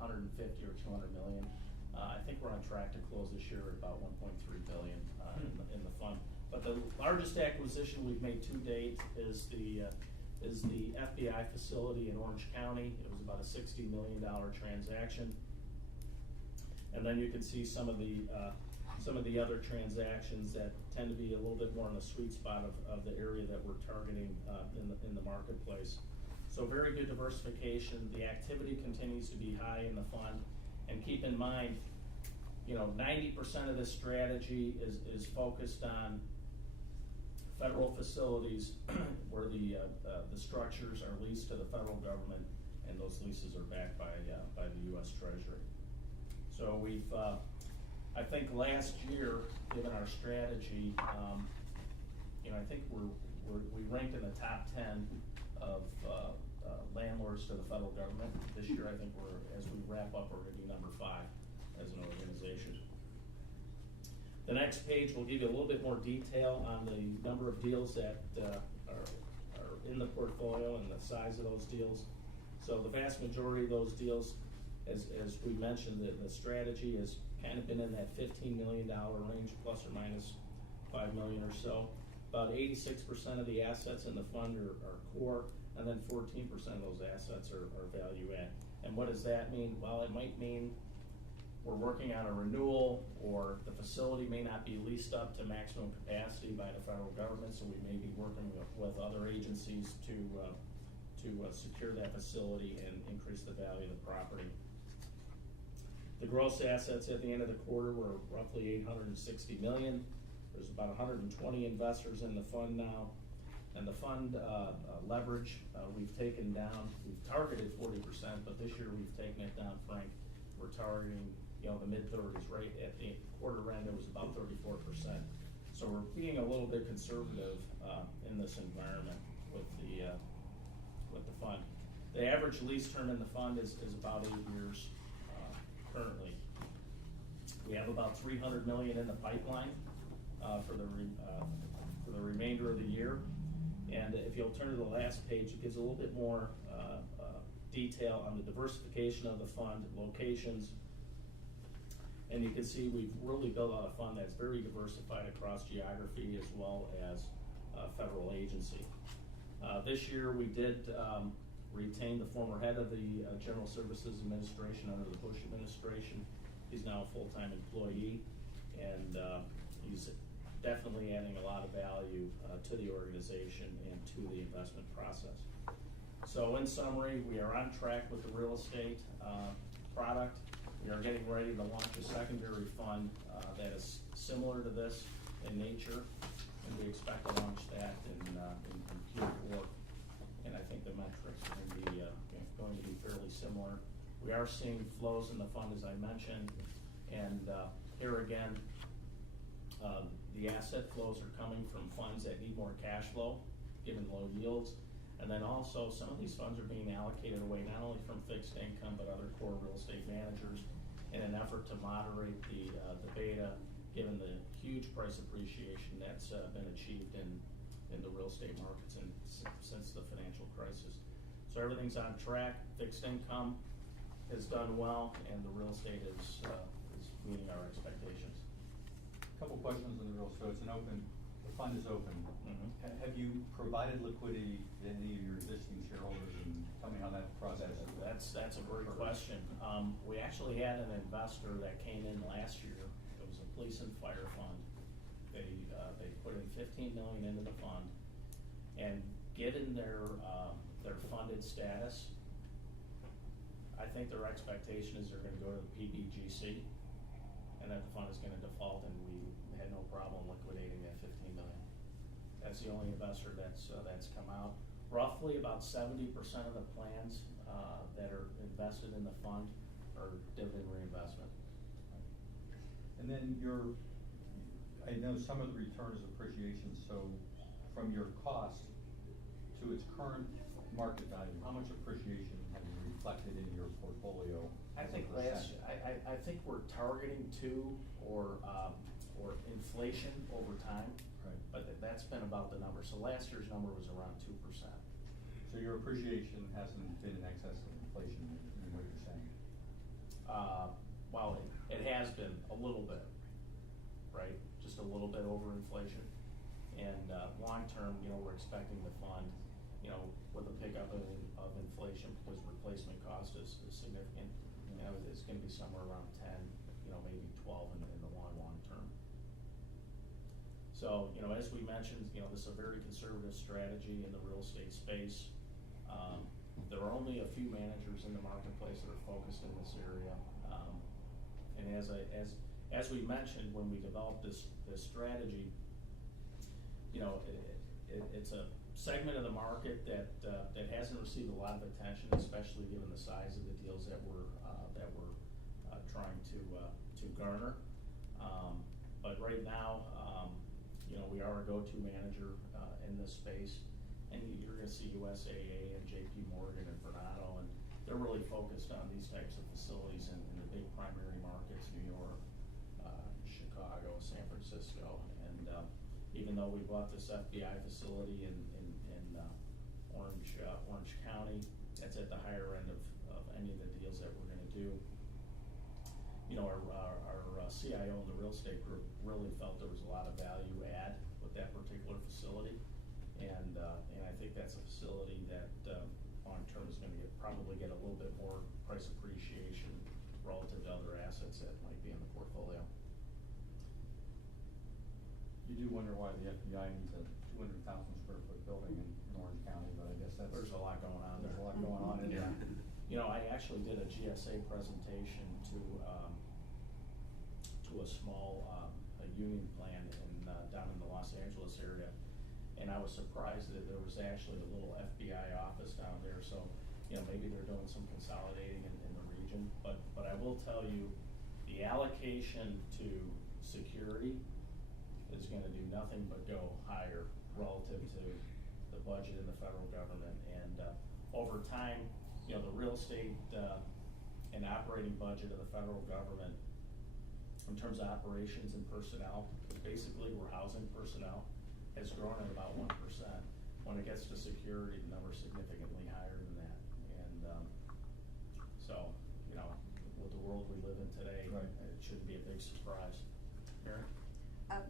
150 or 200 million. I think we're on track to close this year at about 1.3 billion in the fund. But the largest acquisition we've made to date is the FBI facility in Orange County. It was about a $60 million transaction. And then you can see some of the some of the other transactions that tend to be a little bit more in the sweet spot of the area that we're targeting in the marketplace. So very good diversification. The activity continues to be high in the fund. And keep in mind, 90% of this strategy is focused on federal facilities where the structures are leased to the federal government, and those leases are backed by the U.S. Treasury. So we've, I think last year, given our strategy, I think we ranked in the top 10 of landlords to the federal government. This year, I think as we wrap up, we're going to be number 5 as an organization. The next page will give you a little bit more detail on the number of deals that are in the portfolio and the size of those deals. So the vast majority of those deals, as we mentioned, the strategy has kind of been in that $15 million range, plus or minus $5 million or so. About 86% of the assets in the fund are core, and then 14% of those assets are value add. And what does that mean? Well, it might mean we're working on a renewal, or the facility may not be leased up to maximum capacity by the federal government, so we may be working with other agencies to secure that facility and increase the value of the property. The gross assets at the end of the quarter were roughly $860 million. There's about 120 investors in the fund now. And the fund leverage we've taken down. We've targeted 40%, but this year we've taken it down, Frank. We're targeting the mid-30s, right? At the quarter end, it was about 34%. So we're being a little bit conservative in this environment with the fund. The average lease term in the fund is about 8 years currently. We have about $300 million in the pipeline for the remainder of the year. And if you'll turn to the last page, it gives a little bit more detail on the diversification of the fund, locations. And you can see we've really built out a fund that's very diversified across geography as well as federal agency. This year we did retain the former head of the General Services Administration under the Bush administration. He's now a full-time employee, and he's definitely adding a lot of value to the organization and to the investment process. So in summary, we are on track with the real estate product. We are getting ready to launch a secondary fund that is similar to this in nature, and we expect to launch that in Q4. And I think the metrics are going to be fairly similar. We are seeing flows in the fund, as I mentioned, and here again, the asset flows are coming from funds that need more cash flow, given low yields. And then also, some of these funds are being allocated away not only from fixed income, but other core real estate managers in an effort to moderate the beta, given the huge price appreciation that's been achieved in the real estate markets since the financial crisis. So everything's on track. Fixed income has done well, and the real estate is meeting our expectations. Couple questions on the real estate. The fund is open. Mm-hmm. Have you provided liquidity to any of your existing shareholders, and tell me how that process is? That's a great question. We actually had an investor that came in last year. It was a police and fire fund. They put in $15 million into the fund, and given their funded status, I think their expectation is they're going to go to the PBGC, and that the fund is going to default, and we had no problem liquidating that $15 million. That's the only investor that's come out. Roughly about 70% of the plans that are invested in the fund are dividend reinvestment. And then I know some of the return is appreciation, so from your cost to its current market value, how much appreciation have you reflected in your portfolio? I think I think we're targeting 2 or inflation over time. Right. But that's been about the number. So last year's number was around 2%. So your appreciation hasn't been in excess of inflation in what you're saying? Well, it has been a little bit, right? Just a little bit over inflation. And long term, we're expecting the fund, with a pickup of inflation, because replacement cost is significant. It's going to be somewhere around 10, maybe 12 in the long term. So, you know, as we mentioned, you know, this is a very conservative strategy in the real estate space. There are only a few managers in the marketplace that are focused in this area. And as we mentioned, when we developed this strategy, you know, it's a segment of the market that hasn't received a lot of attention, especially given the size of the deals that we're trying to garner. But right now, you know, we are a go-to manager in this space, and you're going to see USAA and JP Morgan and Vornado, and they're really focused on these types of facilities in the big primary markets, New York, Chicago, San Francisco, and even though we bought this FBI facility in Orange County, that's at the higher end of any of the deals that we're going to do. You know, our CIO in the real estate group really felt there was a lot of value add with that particular facility, and I think that's a facility that long term is going to probably get a little bit more price appreciation relative to other assets that might be in the portfolio. You do wonder why the FBI needs a 200,000 square foot building in Orange County, but I guess There's a lot going on there. There's a lot going on in there. You know, I actually did a GSA presentation to a small a union plan down in the Los Angeles area, and I was surprised that there was actually a little FBI office down there. So, you know, maybe they're doing some consolidating in the region. But I will tell you, the allocation to security is going to do nothing but go higher relative to the budget in the federal government. And over time, you know, the real estate and operating budget of the federal government in terms of operations and personnel, basically we're housing personnel, has grown at about 1%. When it gets to security, the number's significantly higher than that. And so, you know, with the world we live in today, right, it shouldn't be a big surprise. Erie?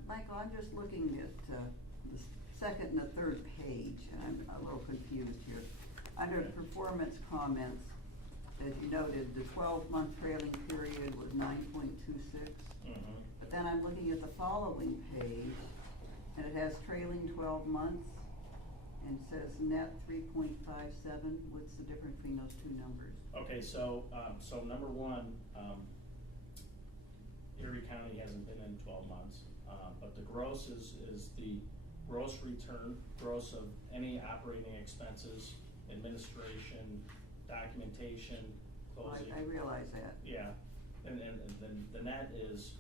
Michael, I'm just looking at the second and the third page, and I'm a little confused here. Under the performance comments, as you noted, the 12-month trailing period was 9.26. Mm-hmm. But then I'm looking at the following page, and it has trailing 12 months, and says net 3.57. What's the difference between those two numbers? Okay, so number one, Erie County hasn't been in 12 months, but the gross is the gross return, gross of any operating expenses, administration, documentation, closing. I realize that. Yeah, and then the net is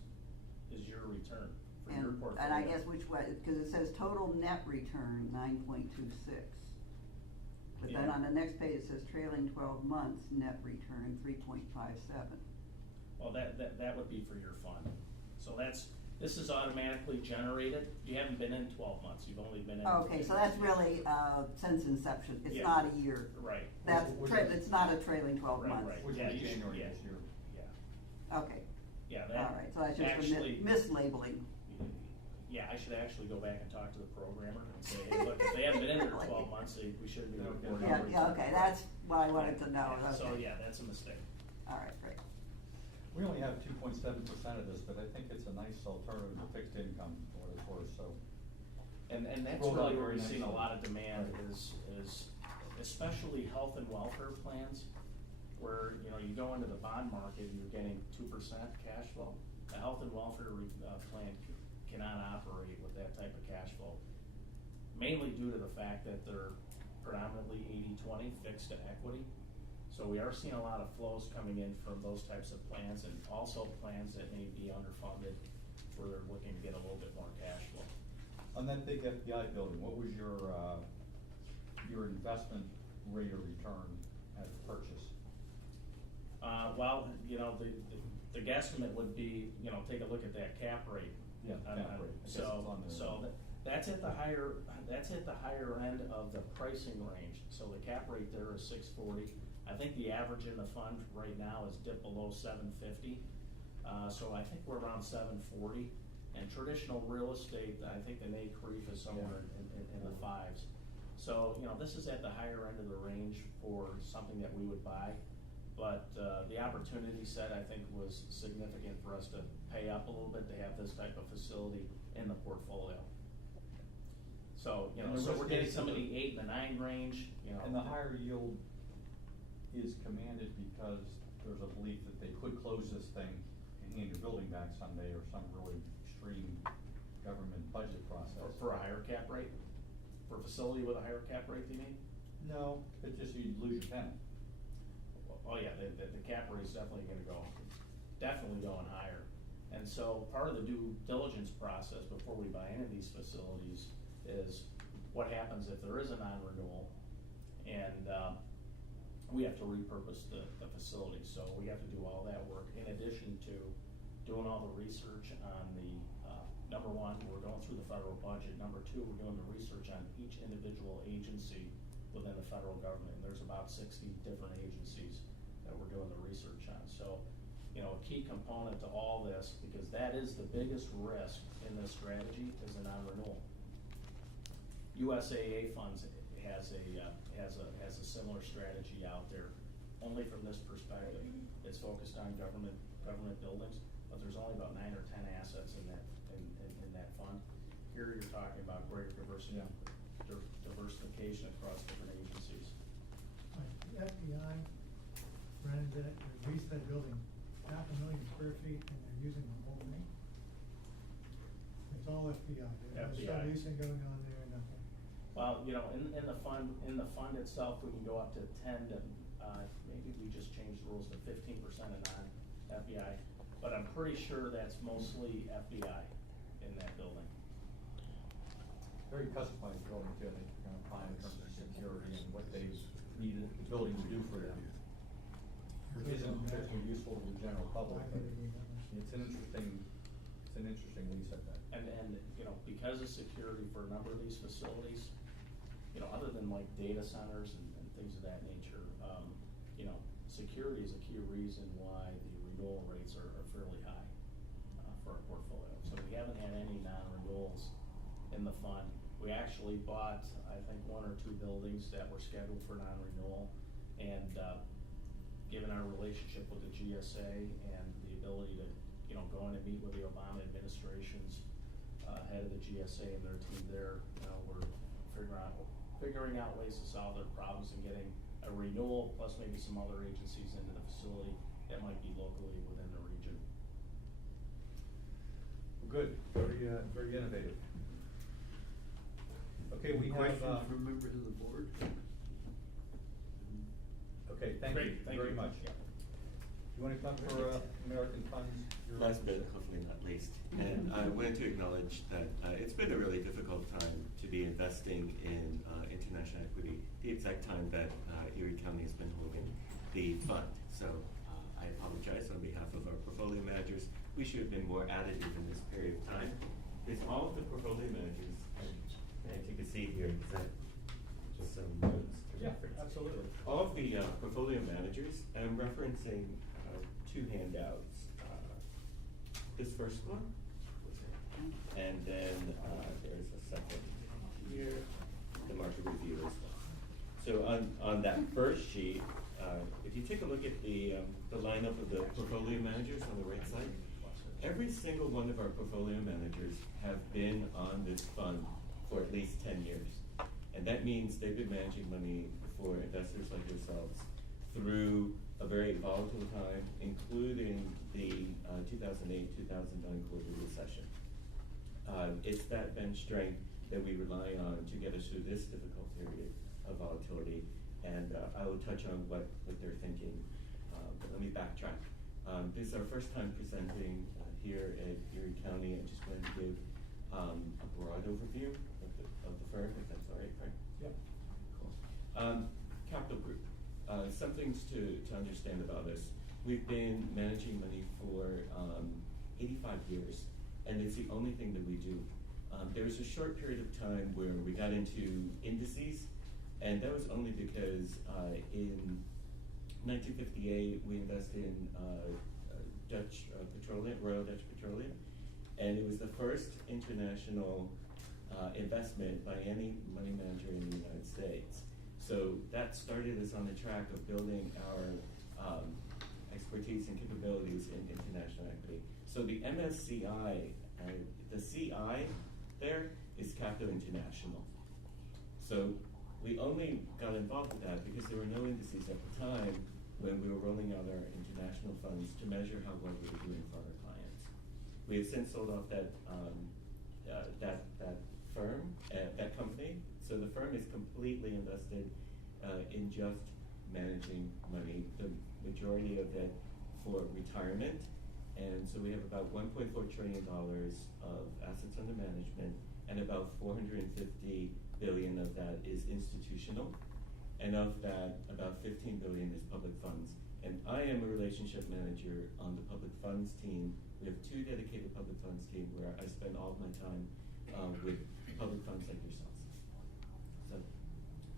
your return for your portfolio. And I guess which way, because it says total net return 9.26. But then Yeah. on the next page, it says trailing 12 months net return 3.57. Well, that would be for your fund. So this is automatically generated. You haven't been in 12 months, you've only been in. Okay, so that's really, since inception, it's Yeah. not a year. Right. It's not a trailing 12 Right, months. right. Which Yeah, was you should- January yeah. this year. Yeah, Okay, yeah, all that. right, so that's just actually- a mislabeling. Yeah, I should actually go back and talk to the programmer and say, hey, look, if they haven't been in there 12 months, we shouldn't be reporting. Yeah, numbers. yeah, okay, that's what I wanted to know, Yeah, So, okay. yeah, that's a mistake. All right, great. We only have 2.7% of this, but I think it's a nice alternative to fixed income, for what it's worth, so. And that's Rolled out really where very we've seen a nicely. lot of demand is especially health and welfare plans, where, you know, you go into the bond market and you're getting 2% cash flow. The health and welfare plan cannot operate with that type of cash flow, mainly due to the fact that they're predominantly 80-20 fixed to equity. So we are seeing a lot of flows coming in from those types of plans, and also plans that may be underfunded where they're looking to get a little bit more cash flow. On that big FBI building, what was your investment rate of return at purchase? Well, you know, the guesstimate would be, you know, take a look at that cap rate. Yeah, cap rate. I guess it's on there. So that's at the higher end of the pricing range. So the cap rate there is 640. I think the average in the fund right now is dipped below 750. So I think we're around 740. And traditional real estate, I think the NACREIF is somewhere in the fives. So, you know, this is at the higher end of the range for something that we would buy. But the opportunity set, I think, was significant for us to pay up a little bit to have this type of facility in the portfolio. So, you know, And the so risk we're getting is some of the- the 8 and the 9 range, you know. And the higher yield is commanded because there's a belief that they could close this thing and hand your building back someday, or some really extreme government budget process. For a higher cap rate? For a facility with a higher cap rate, do you mean? No, it's just you'd lose your tenant. Oh, yeah, the cap rate's definitely going higher. And so part of the due diligence process before we buy any of these facilities is what happens if there is a non-renewal and, we have to repurpose the facility. So we have to do all that work in addition to doing all the research on the, number one, we're going through the federal budget. Number two, we're doing the research on each individual agency within the federal government. And there's about 60 different agencies that we're doing the research on. So, you know, a key component to all this, because that is the biggest risk in this strategy, is a non-renewal. USAA funds has a similar strategy out there, only from this perspective. It's focused on government buildings, but there's only about 9 or 10 assets in that fund. Here you're talking about greater diversity, diversification across different agencies. The FBI rented it, or leased that building, 500,000 square feet, and they're using the whole thing. It's all FBI. There's no FBI. leasing going on there, nothing. Well, you know, in the fund itself, we can go up to 10 to, maybe we just changed the rules to 15% of non-FBI, but I'm pretty sure that's mostly FBI in that building. Very customized building too, I think you're gonna find in terms of security and what they needed the building to do for them. Which isn't particularly useful to the general public, but it's an interesting lease, I bet. And, you know, because of security for a number of these facilities, you know, other than like data centers and things of that nature, you know, security is a key reason why the renewal rates are fairly high, for our portfolio. So we haven't had any non-renewals in the fund. We actually bought, I think, 1 or 2 buildings that were scheduled for non-renewal, and, given our relationship with the GSA and the ability to, you know, go in and meet with the Obama administration's head of the GSA and their team there, you know, we're figuring out ways to solve their problems and getting a renewal plus maybe some other agencies into the facility that might be locally within the region. Good, very innovative. Okay, we have, Questions from members of the board? okay, thank you very much. Yeah. You wanna come for, American Funds? Last but hopefully not least, and I wanted to acknowledge that it's been a really difficult time to be investing in international equity, the exact time that Erie County has been holding the fund. So I apologize on behalf of our portfolio managers. We should have been more additive in this period of time, because all of the portfolio managers, and you can see here, is that just some notes to Yeah, reference? absolutely. All of the portfolio managers, I'm referencing 2 handouts. This first one, and then there's a second here, the market review as well. So on that first sheet, if you take a look at the lineup of the portfolio managers on the right side, every single one of our portfolio managers have been on this fund for at least 10 years. And that means they've been managing money for investors like yourselves through a very volatile time, including the 2008-2009 global recession. It's that bench strength that we rely on to get us through this difficult period of volatility, and I will touch on what they're thinking. But let me backtrack. This is our first time presenting here at Erie County. I just wanted to give a broad overview of the firm, if that's all right, Frank? Yep. Cool. Capital Group. Some things to understand about us. We've been managing money for 85 years, and it's the only thing that we do. There was a short period of time where we got into indices, and that was only because in 1958 we invested in Dutch Petroleum, Royal Dutch Petroleum, and it was the first international investment by any money manager in the United States. So that started us on the track of building our expertise and capabilities in international equity. So the MSCI, the CI there is Capital International. So we only got involved with that because there were no indices at the time when we were rolling out our international funds to measure how well we were doing for our clients. We have since sold off that firm, that company. So the firm is completely invested in just managing money, the majority of it for retirement. And so we have about $1.4 trillion of assets under management, and about $450 billion of that is institutional. And of that, about $15 billion is public funds. And I am a relationship manager on the public funds team. We have 2 dedicated public funds team where I spend all of my time with public funds like yourselves. So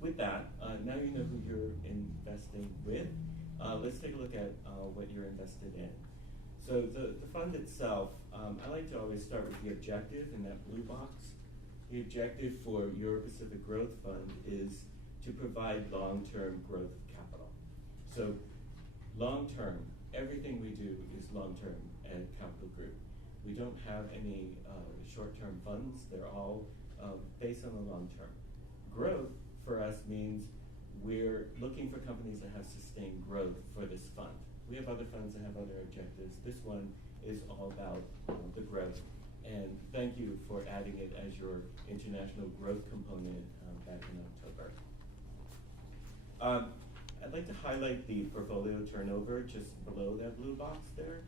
with that, now you know who you're investing with. Let's take a look at what you're invested in. So the fund itself, I like to always start with the objective in that blue box. The objective for your Pacific Growth Fund is to provide long-term growth capital. So long-term, everything we do is long-term at Capital Group. We don't have any short-term funds. They're all based on the long-term. Growth for us means we're looking for companies that have sustained growth for this fund. We have other funds that have other objectives. This one is all about the growth. And thank you for adding it as your international growth component back in October. I'd like to highlight the portfolio turnover just below that blue box there.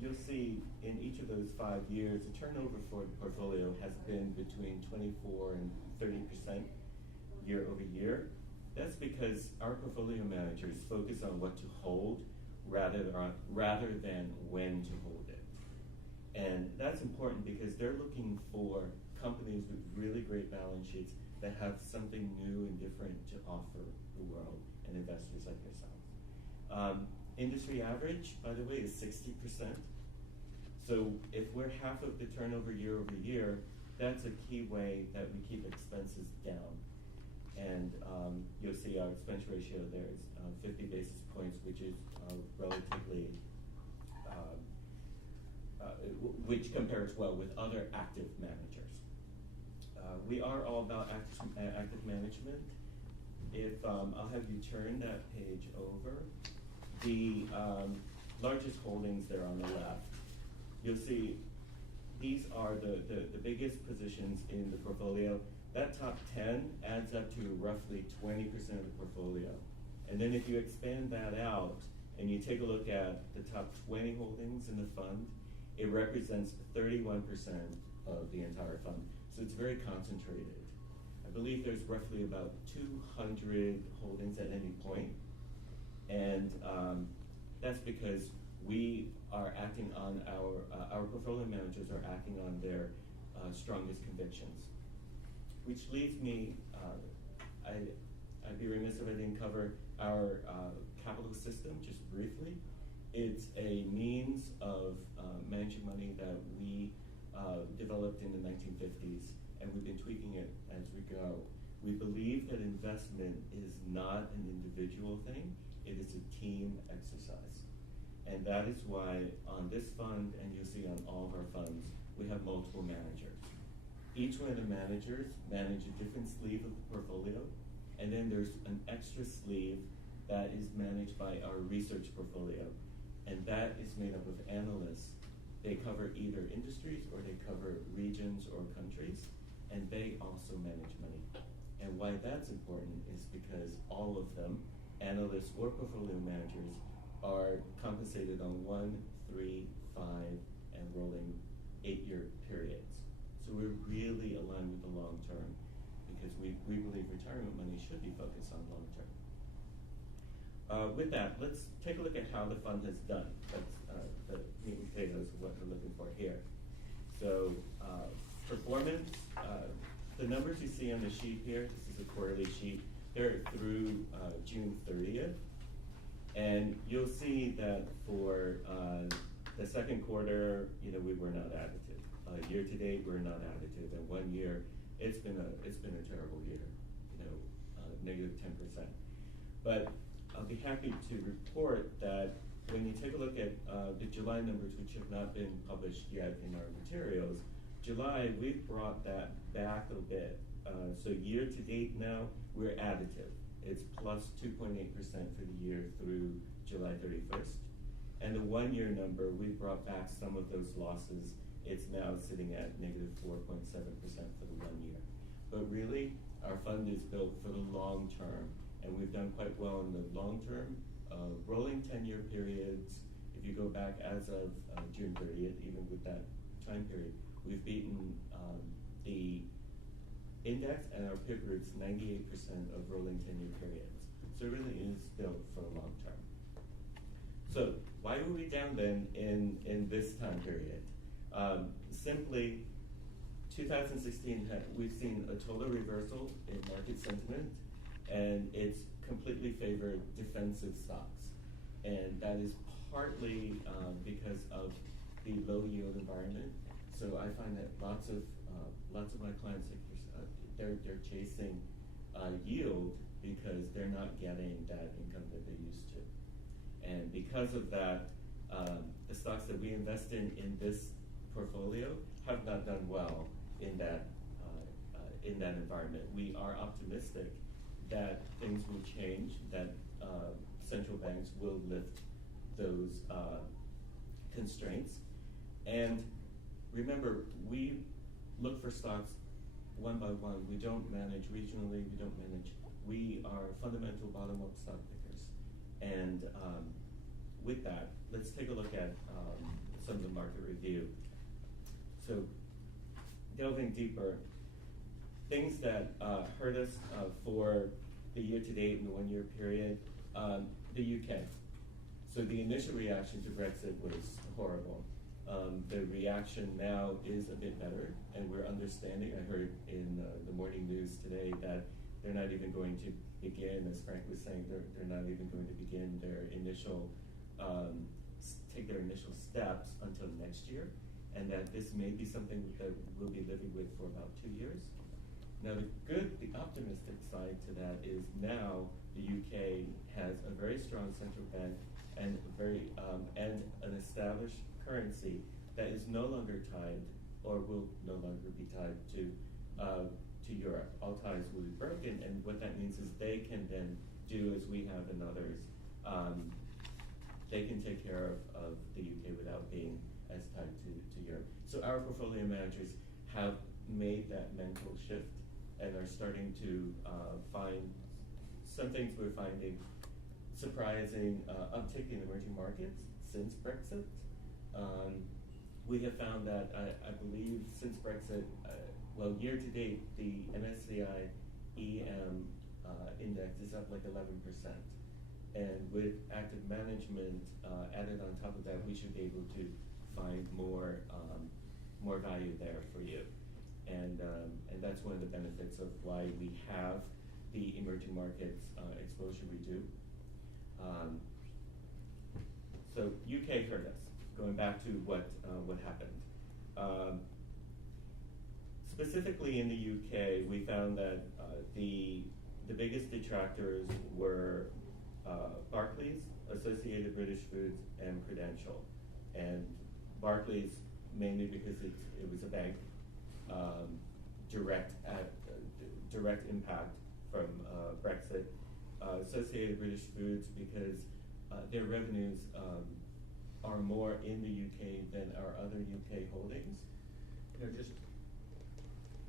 You'll see in each of those 5 years, the turnover for the portfolio has been between 24 and 30% year over year. That's because our portfolio managers focus on what to hold rather than when to hold it. And that's important because they're looking for companies with really great balance sheets that have something new and different to offer the world and investors like yourselves. Industry average, by the way, is 60%. So if we're half of the turnover year over year, that's a key way that we keep expenses down. And you'll see our expense ratio there is 50 basis points, which is relatively, which compares well with other active managers. We are all about active management. If I'll have you turn that page over. The largest holdings there on the left, you'll see these are the biggest positions in the portfolio. That top 10 adds up to roughly 20% of the portfolio. And then if you expand that out and you take a look at the top 20 holdings in the fund, it represents 31% of the entire fund. So it's very concentrated. I believe there's roughly about 200 holdings at any point. And that's because we are acting on our portfolio managers are acting on their strongest convictions. Which leads me, I'd be remiss if I didn't cover our capital system just briefly. It's a means of managing money that we developed in the 1950s, and we've been tweaking it as we go. We believe that investment is not an individual thing, it is a team exercise. And that is why on this fund, and you'll see on all of our funds, we have multiple managers. Each one of the managers manage a different sleeve of the portfolio, and then there's an extra sleeve that is managed by our research portfolio, and that is made up of analysts. They cover either industries or they cover regions or countries, and they also manage money. And why that's important is because all of them, analysts or portfolio managers, are compensated on 1, 3, 5, and rolling 8-year periods. So we're really aligned with the long term because we believe retirement money should be focused on long term. With that, let's take a look at how the fund has done. That's the meat and potatoes of what we're looking for here. So performance, the numbers you see on the sheet here, this is a quarterly sheet, they're through June 30th. And you'll see that for the second quarter, we were not additive. Year to date, we're not additive. And 1 year, it's been a terrible year, negative 10%. But I'll be happy to report that when you take a look at the July numbers, which have not been published yet in our materials, July, we've brought that back a bit. So year to date now, we're additive. It's plus 2.8% for the year through July 31st. And the 1 year number, we brought back some of those losses. It's now sitting at negative 4.7% for the 1 year. But really, our fund is built for the long term, and we've done quite well in the long term. Rolling 10-year periods, if you go back as of June 30th, even with that time period, we've beaten the index and our peer groups 98% of rolling 10-year periods. So it really is built for the long term. So why were we down then in this time period? Simply, 2016, we've seen a total reversal in market sentiment, and it's completely favored defensive stocks. And that is partly because of the low yield environment. So I find that lots of my clients, they're chasing yield because they're not getting that income that they used to. And because of that, the stocks that we invest in this portfolio have not done well in that environment. We are optimistic that things will change, that central banks will lift those constraints. And remember, we look for stocks one by one. We don't manage regionally, we are fundamental bottom-up stock pickers. And with that, let's take a look at some of the market review. So delving deeper, things that hurt us for the year-to-date and the 1 year period, the UK. So the initial reaction to Brexit was horrible. The reaction now is a bit better, and we're understanding. I heard in the morning news today that they're not even going to begin, as Frank was saying, they're not even going to begin their initial, take their initial steps until next year, and that this may be something that we'll be living with for about 2 years. Now the optimistic side to that is now the UK has a very strong central bank and and an established currency that is no longer tied, or will no longer be tied to Europe. All ties will be broken, and what that means is they can then do as we have in others. They can take care of the UK without being as tied to Europe. So our portfolio managers have made that mental shift and are starting to find some things we're finding surprising uptick in emerging markets since Brexit. We have found that I believe since Brexit, well, year to date, the MSCI EM index is up like 11%. And with active management added on top of that, we should be able to find more value there for you. And that's one of the benefits of why we have the emerging markets exposure we do. So UK hurt us. Going back to what happened. Specifically in the UK, we found that the biggest detractors were Barclays, Associated British Foods, and Prudential. And Barclays mainly because it was a bank, direct impact from Brexit. Associated British Foods because their revenues are more in the UK than our other UK holdings. You know, just,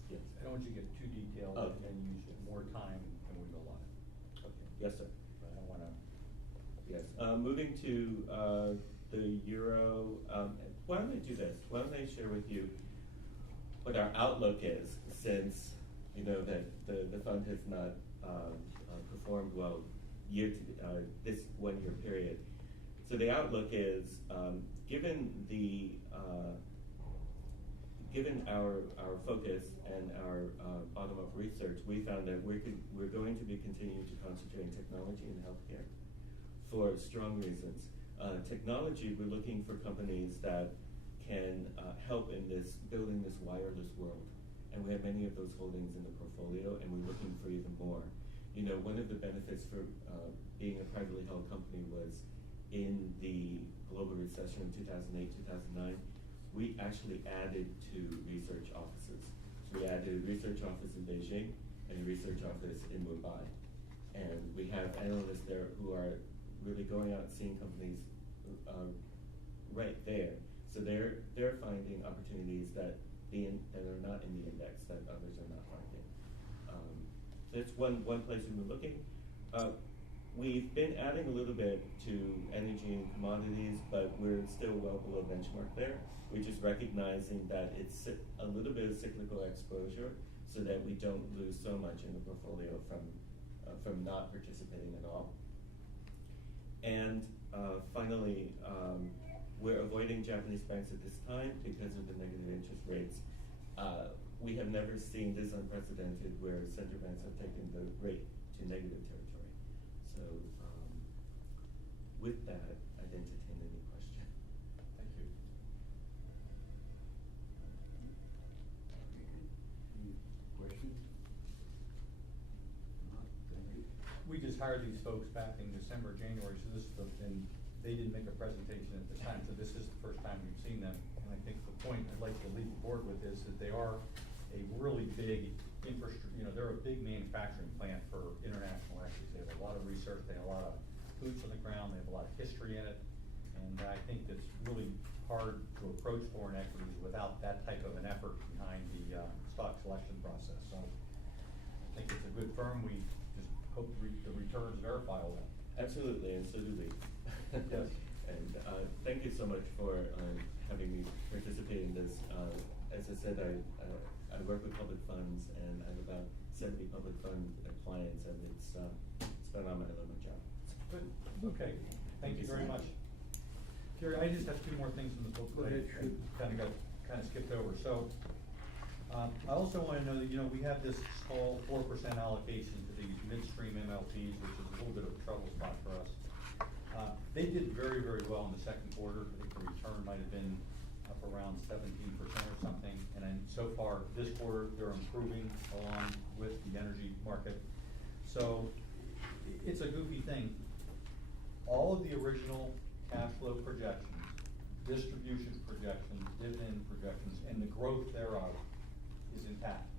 Yes. I don't want you to get too detailed Okay. and use more time than we go on it. Okay. Yes, sir. I don't wanna. Yes. Moving to the euro. Why don't I do this? Why don't I share with you what our outlook is, since you know that the fund has not performed well this 1 year period. So the outlook is, given our focus and our bottom-up research, we found that we're going to be continuing to concentrate on technology and healthcare for strong reasons. Technology, we're looking for companies that can help in building this wireless world, and we have many of those holdings in the portfolio, and we're looking for even more. You know, one of the benefits for being a privately held company was in the global recession in 2008, 2009, we actually added 2 research offices. So we added a research office in Beijing and a research office in Mumbai. And we have analysts there who are really going out and seeing companies right there. So they're finding opportunities that are not in the index that others are not finding. That's one place we were looking. We've been adding a little bit to energy and commodities, but we're still well below benchmark there. We're just recognizing that it's a little bit of cyclical exposure so that we don't lose so much in the portfolio from not participating at all. And finally, we're avoiding Japanese banks at this time because of the negative interest rates. We have never seen this unprecedented where central banks have taken the rate to negative territory. So with that, I'd entertain any question. Thank you. Any questions? Not, thank you. We just hired these folks back in December, January, so this is and they didn't make a presentation at the time, so this is the first time we've seen them. And I think the point I'd like to leave the board with is that they are a really big infrastructure, they're a big manufacturing plant for international equities. They have a lot of research, they have a lot of boots on the ground, they have a lot of history in it. And I think it's really hard to approach foreign equities without that type of an effort behind the stock selection process. So I think it's a good firm. We just hope the returns verify all that. Absolutely, and so do we. Yes. And thank you so much for having me participate in this. As I said, I work with public funds, and I have about 70 public fund clients, and it's phenomenal. I love my job. Good. Okay. Thank you very much. Jerry, I just have 2 more things in the book Go that ahead, I kind of skipped over. So I also want to know that, we have this small 4% allocation to these midstream MLPs, which is a little bit of a trouble spot for us. They did very, very well in the second quarter. I think the return might have been up around 17% or something. And then so far this quarter, they're improving along with the energy market. So it's a goofy thing. All of the original cash flow projections, distribution projections, dividend projections, and the growth thereof is intact.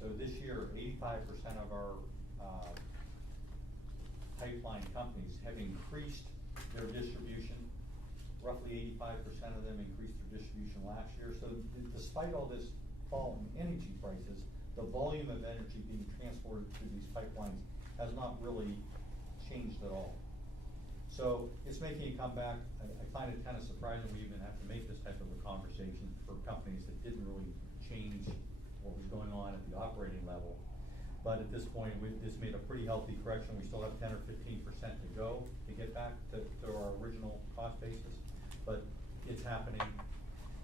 So this year, 85% of our pipeline companies have increased their distribution. Roughly 85% of them increased their distribution last year. So despite all this fall in energy prices, the volume of energy being transported through these pipelines has not really changed at all. So it's making a comeback. I find it kind of surprising we even have to make this type of a conversation for companies that didn't really change what was going on at the operating level. But at this point, this made a pretty healthy correction. We still have 10 or 15% to go to get back to our original cost basis, but it's happening.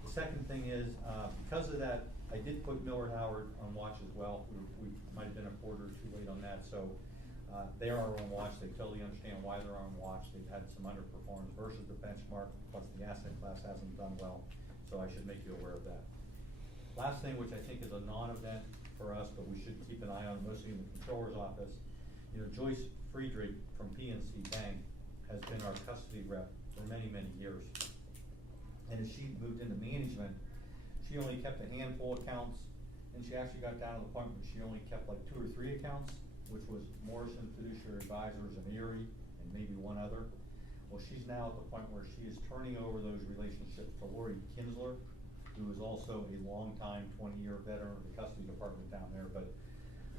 The second thing is, because of that, I did put Millard Howard on watch as well. We might have been a quarter or 2 late on that, so they are on watch. They totally understand why they're on watch. They've had some underperformance versus the benchmark, plus the asset class hasn't done well, so I should make you aware of that. Last thing, which I think is a non-event for us, but we should keep an eye on, mostly in the controller's office. Joyce Friedrich from PNC Bank has been our custody rep for many, many years. And as she moved into management, she only kept a handful of accounts, and she actually got down to the point where she only kept like 2 or 3 accounts, which was Morrison Fiduciary Advisors and Erie, and maybe one other. Well, she's now at the point where she is turning over those relationships to Lori Kinsler, who is also a long-time 20-year veteran of the custody department down there. But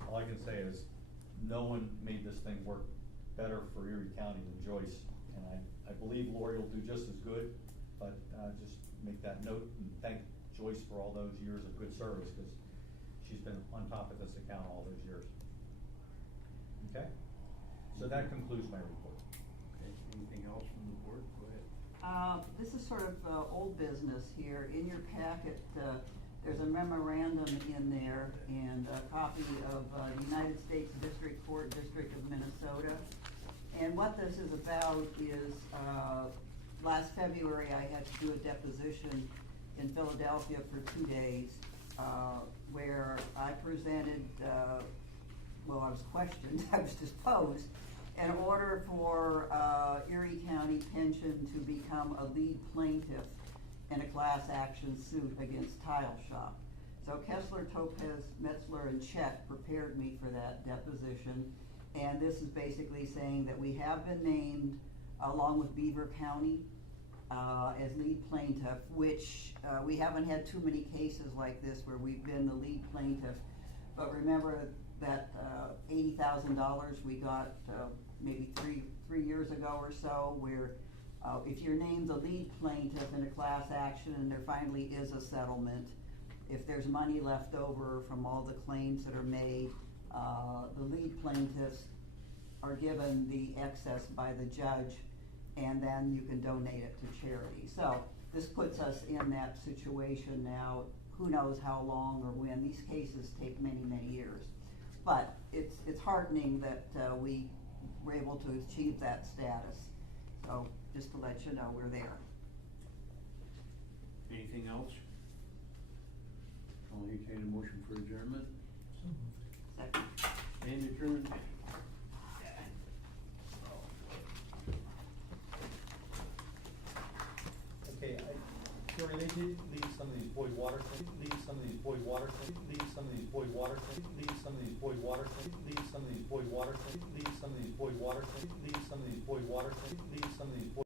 all I can say is no one made this thing work better for Erie County than Joyce. And I believe Lori will do just as good, but just make that note and thank Joyce for all those years of good service, because she's been on top of this account all those years. Okay? So that concludes my report. Okay, anything else from the board? Go ahead. This is sort of old business here. In your packet, there's a memorandum in there and a copy of the United States District Court, District of Minnesota. And what this is about is, last February I had to do a deposition in Philadelphia for 2 days, where I presented, well, I was questioned, I was deposed, in order for Erie County Pension to become a lead plaintiff in a class action suit against Tile Shop. So Kessler, Topaz, Metzler, and Chet prepared me for that deposition. And this is basically saying that we have been named, along with Beaver County, as lead plaintiff, which we haven't had too many cases like this where we've been the lead plaintiff. But remember that $80,000 we got maybe three years ago or so, where if you're named the lead plaintiff in a class action and there finally is a settlement, if there's money left over from all the claims that are made, the lead plaintiffs are given the excess by the judge, and then you can donate it to charity. So this puts us in that situation now. Who knows how long or when? These cases take many, many years. But it's heartening that we were able to achieve that status. So just to let you know, we're there. Anything else? I'll entertain a motion for adjournment. So moved. Second. And adjourned. Okay, Gary, they did leave some of these boy water tanks, leave some of these boy water tanks, leave some of these boy water tanks, leave some of these boy water tanks, leave some of these boy water tanks, leave some of these boy water tanks, leave some of these boy water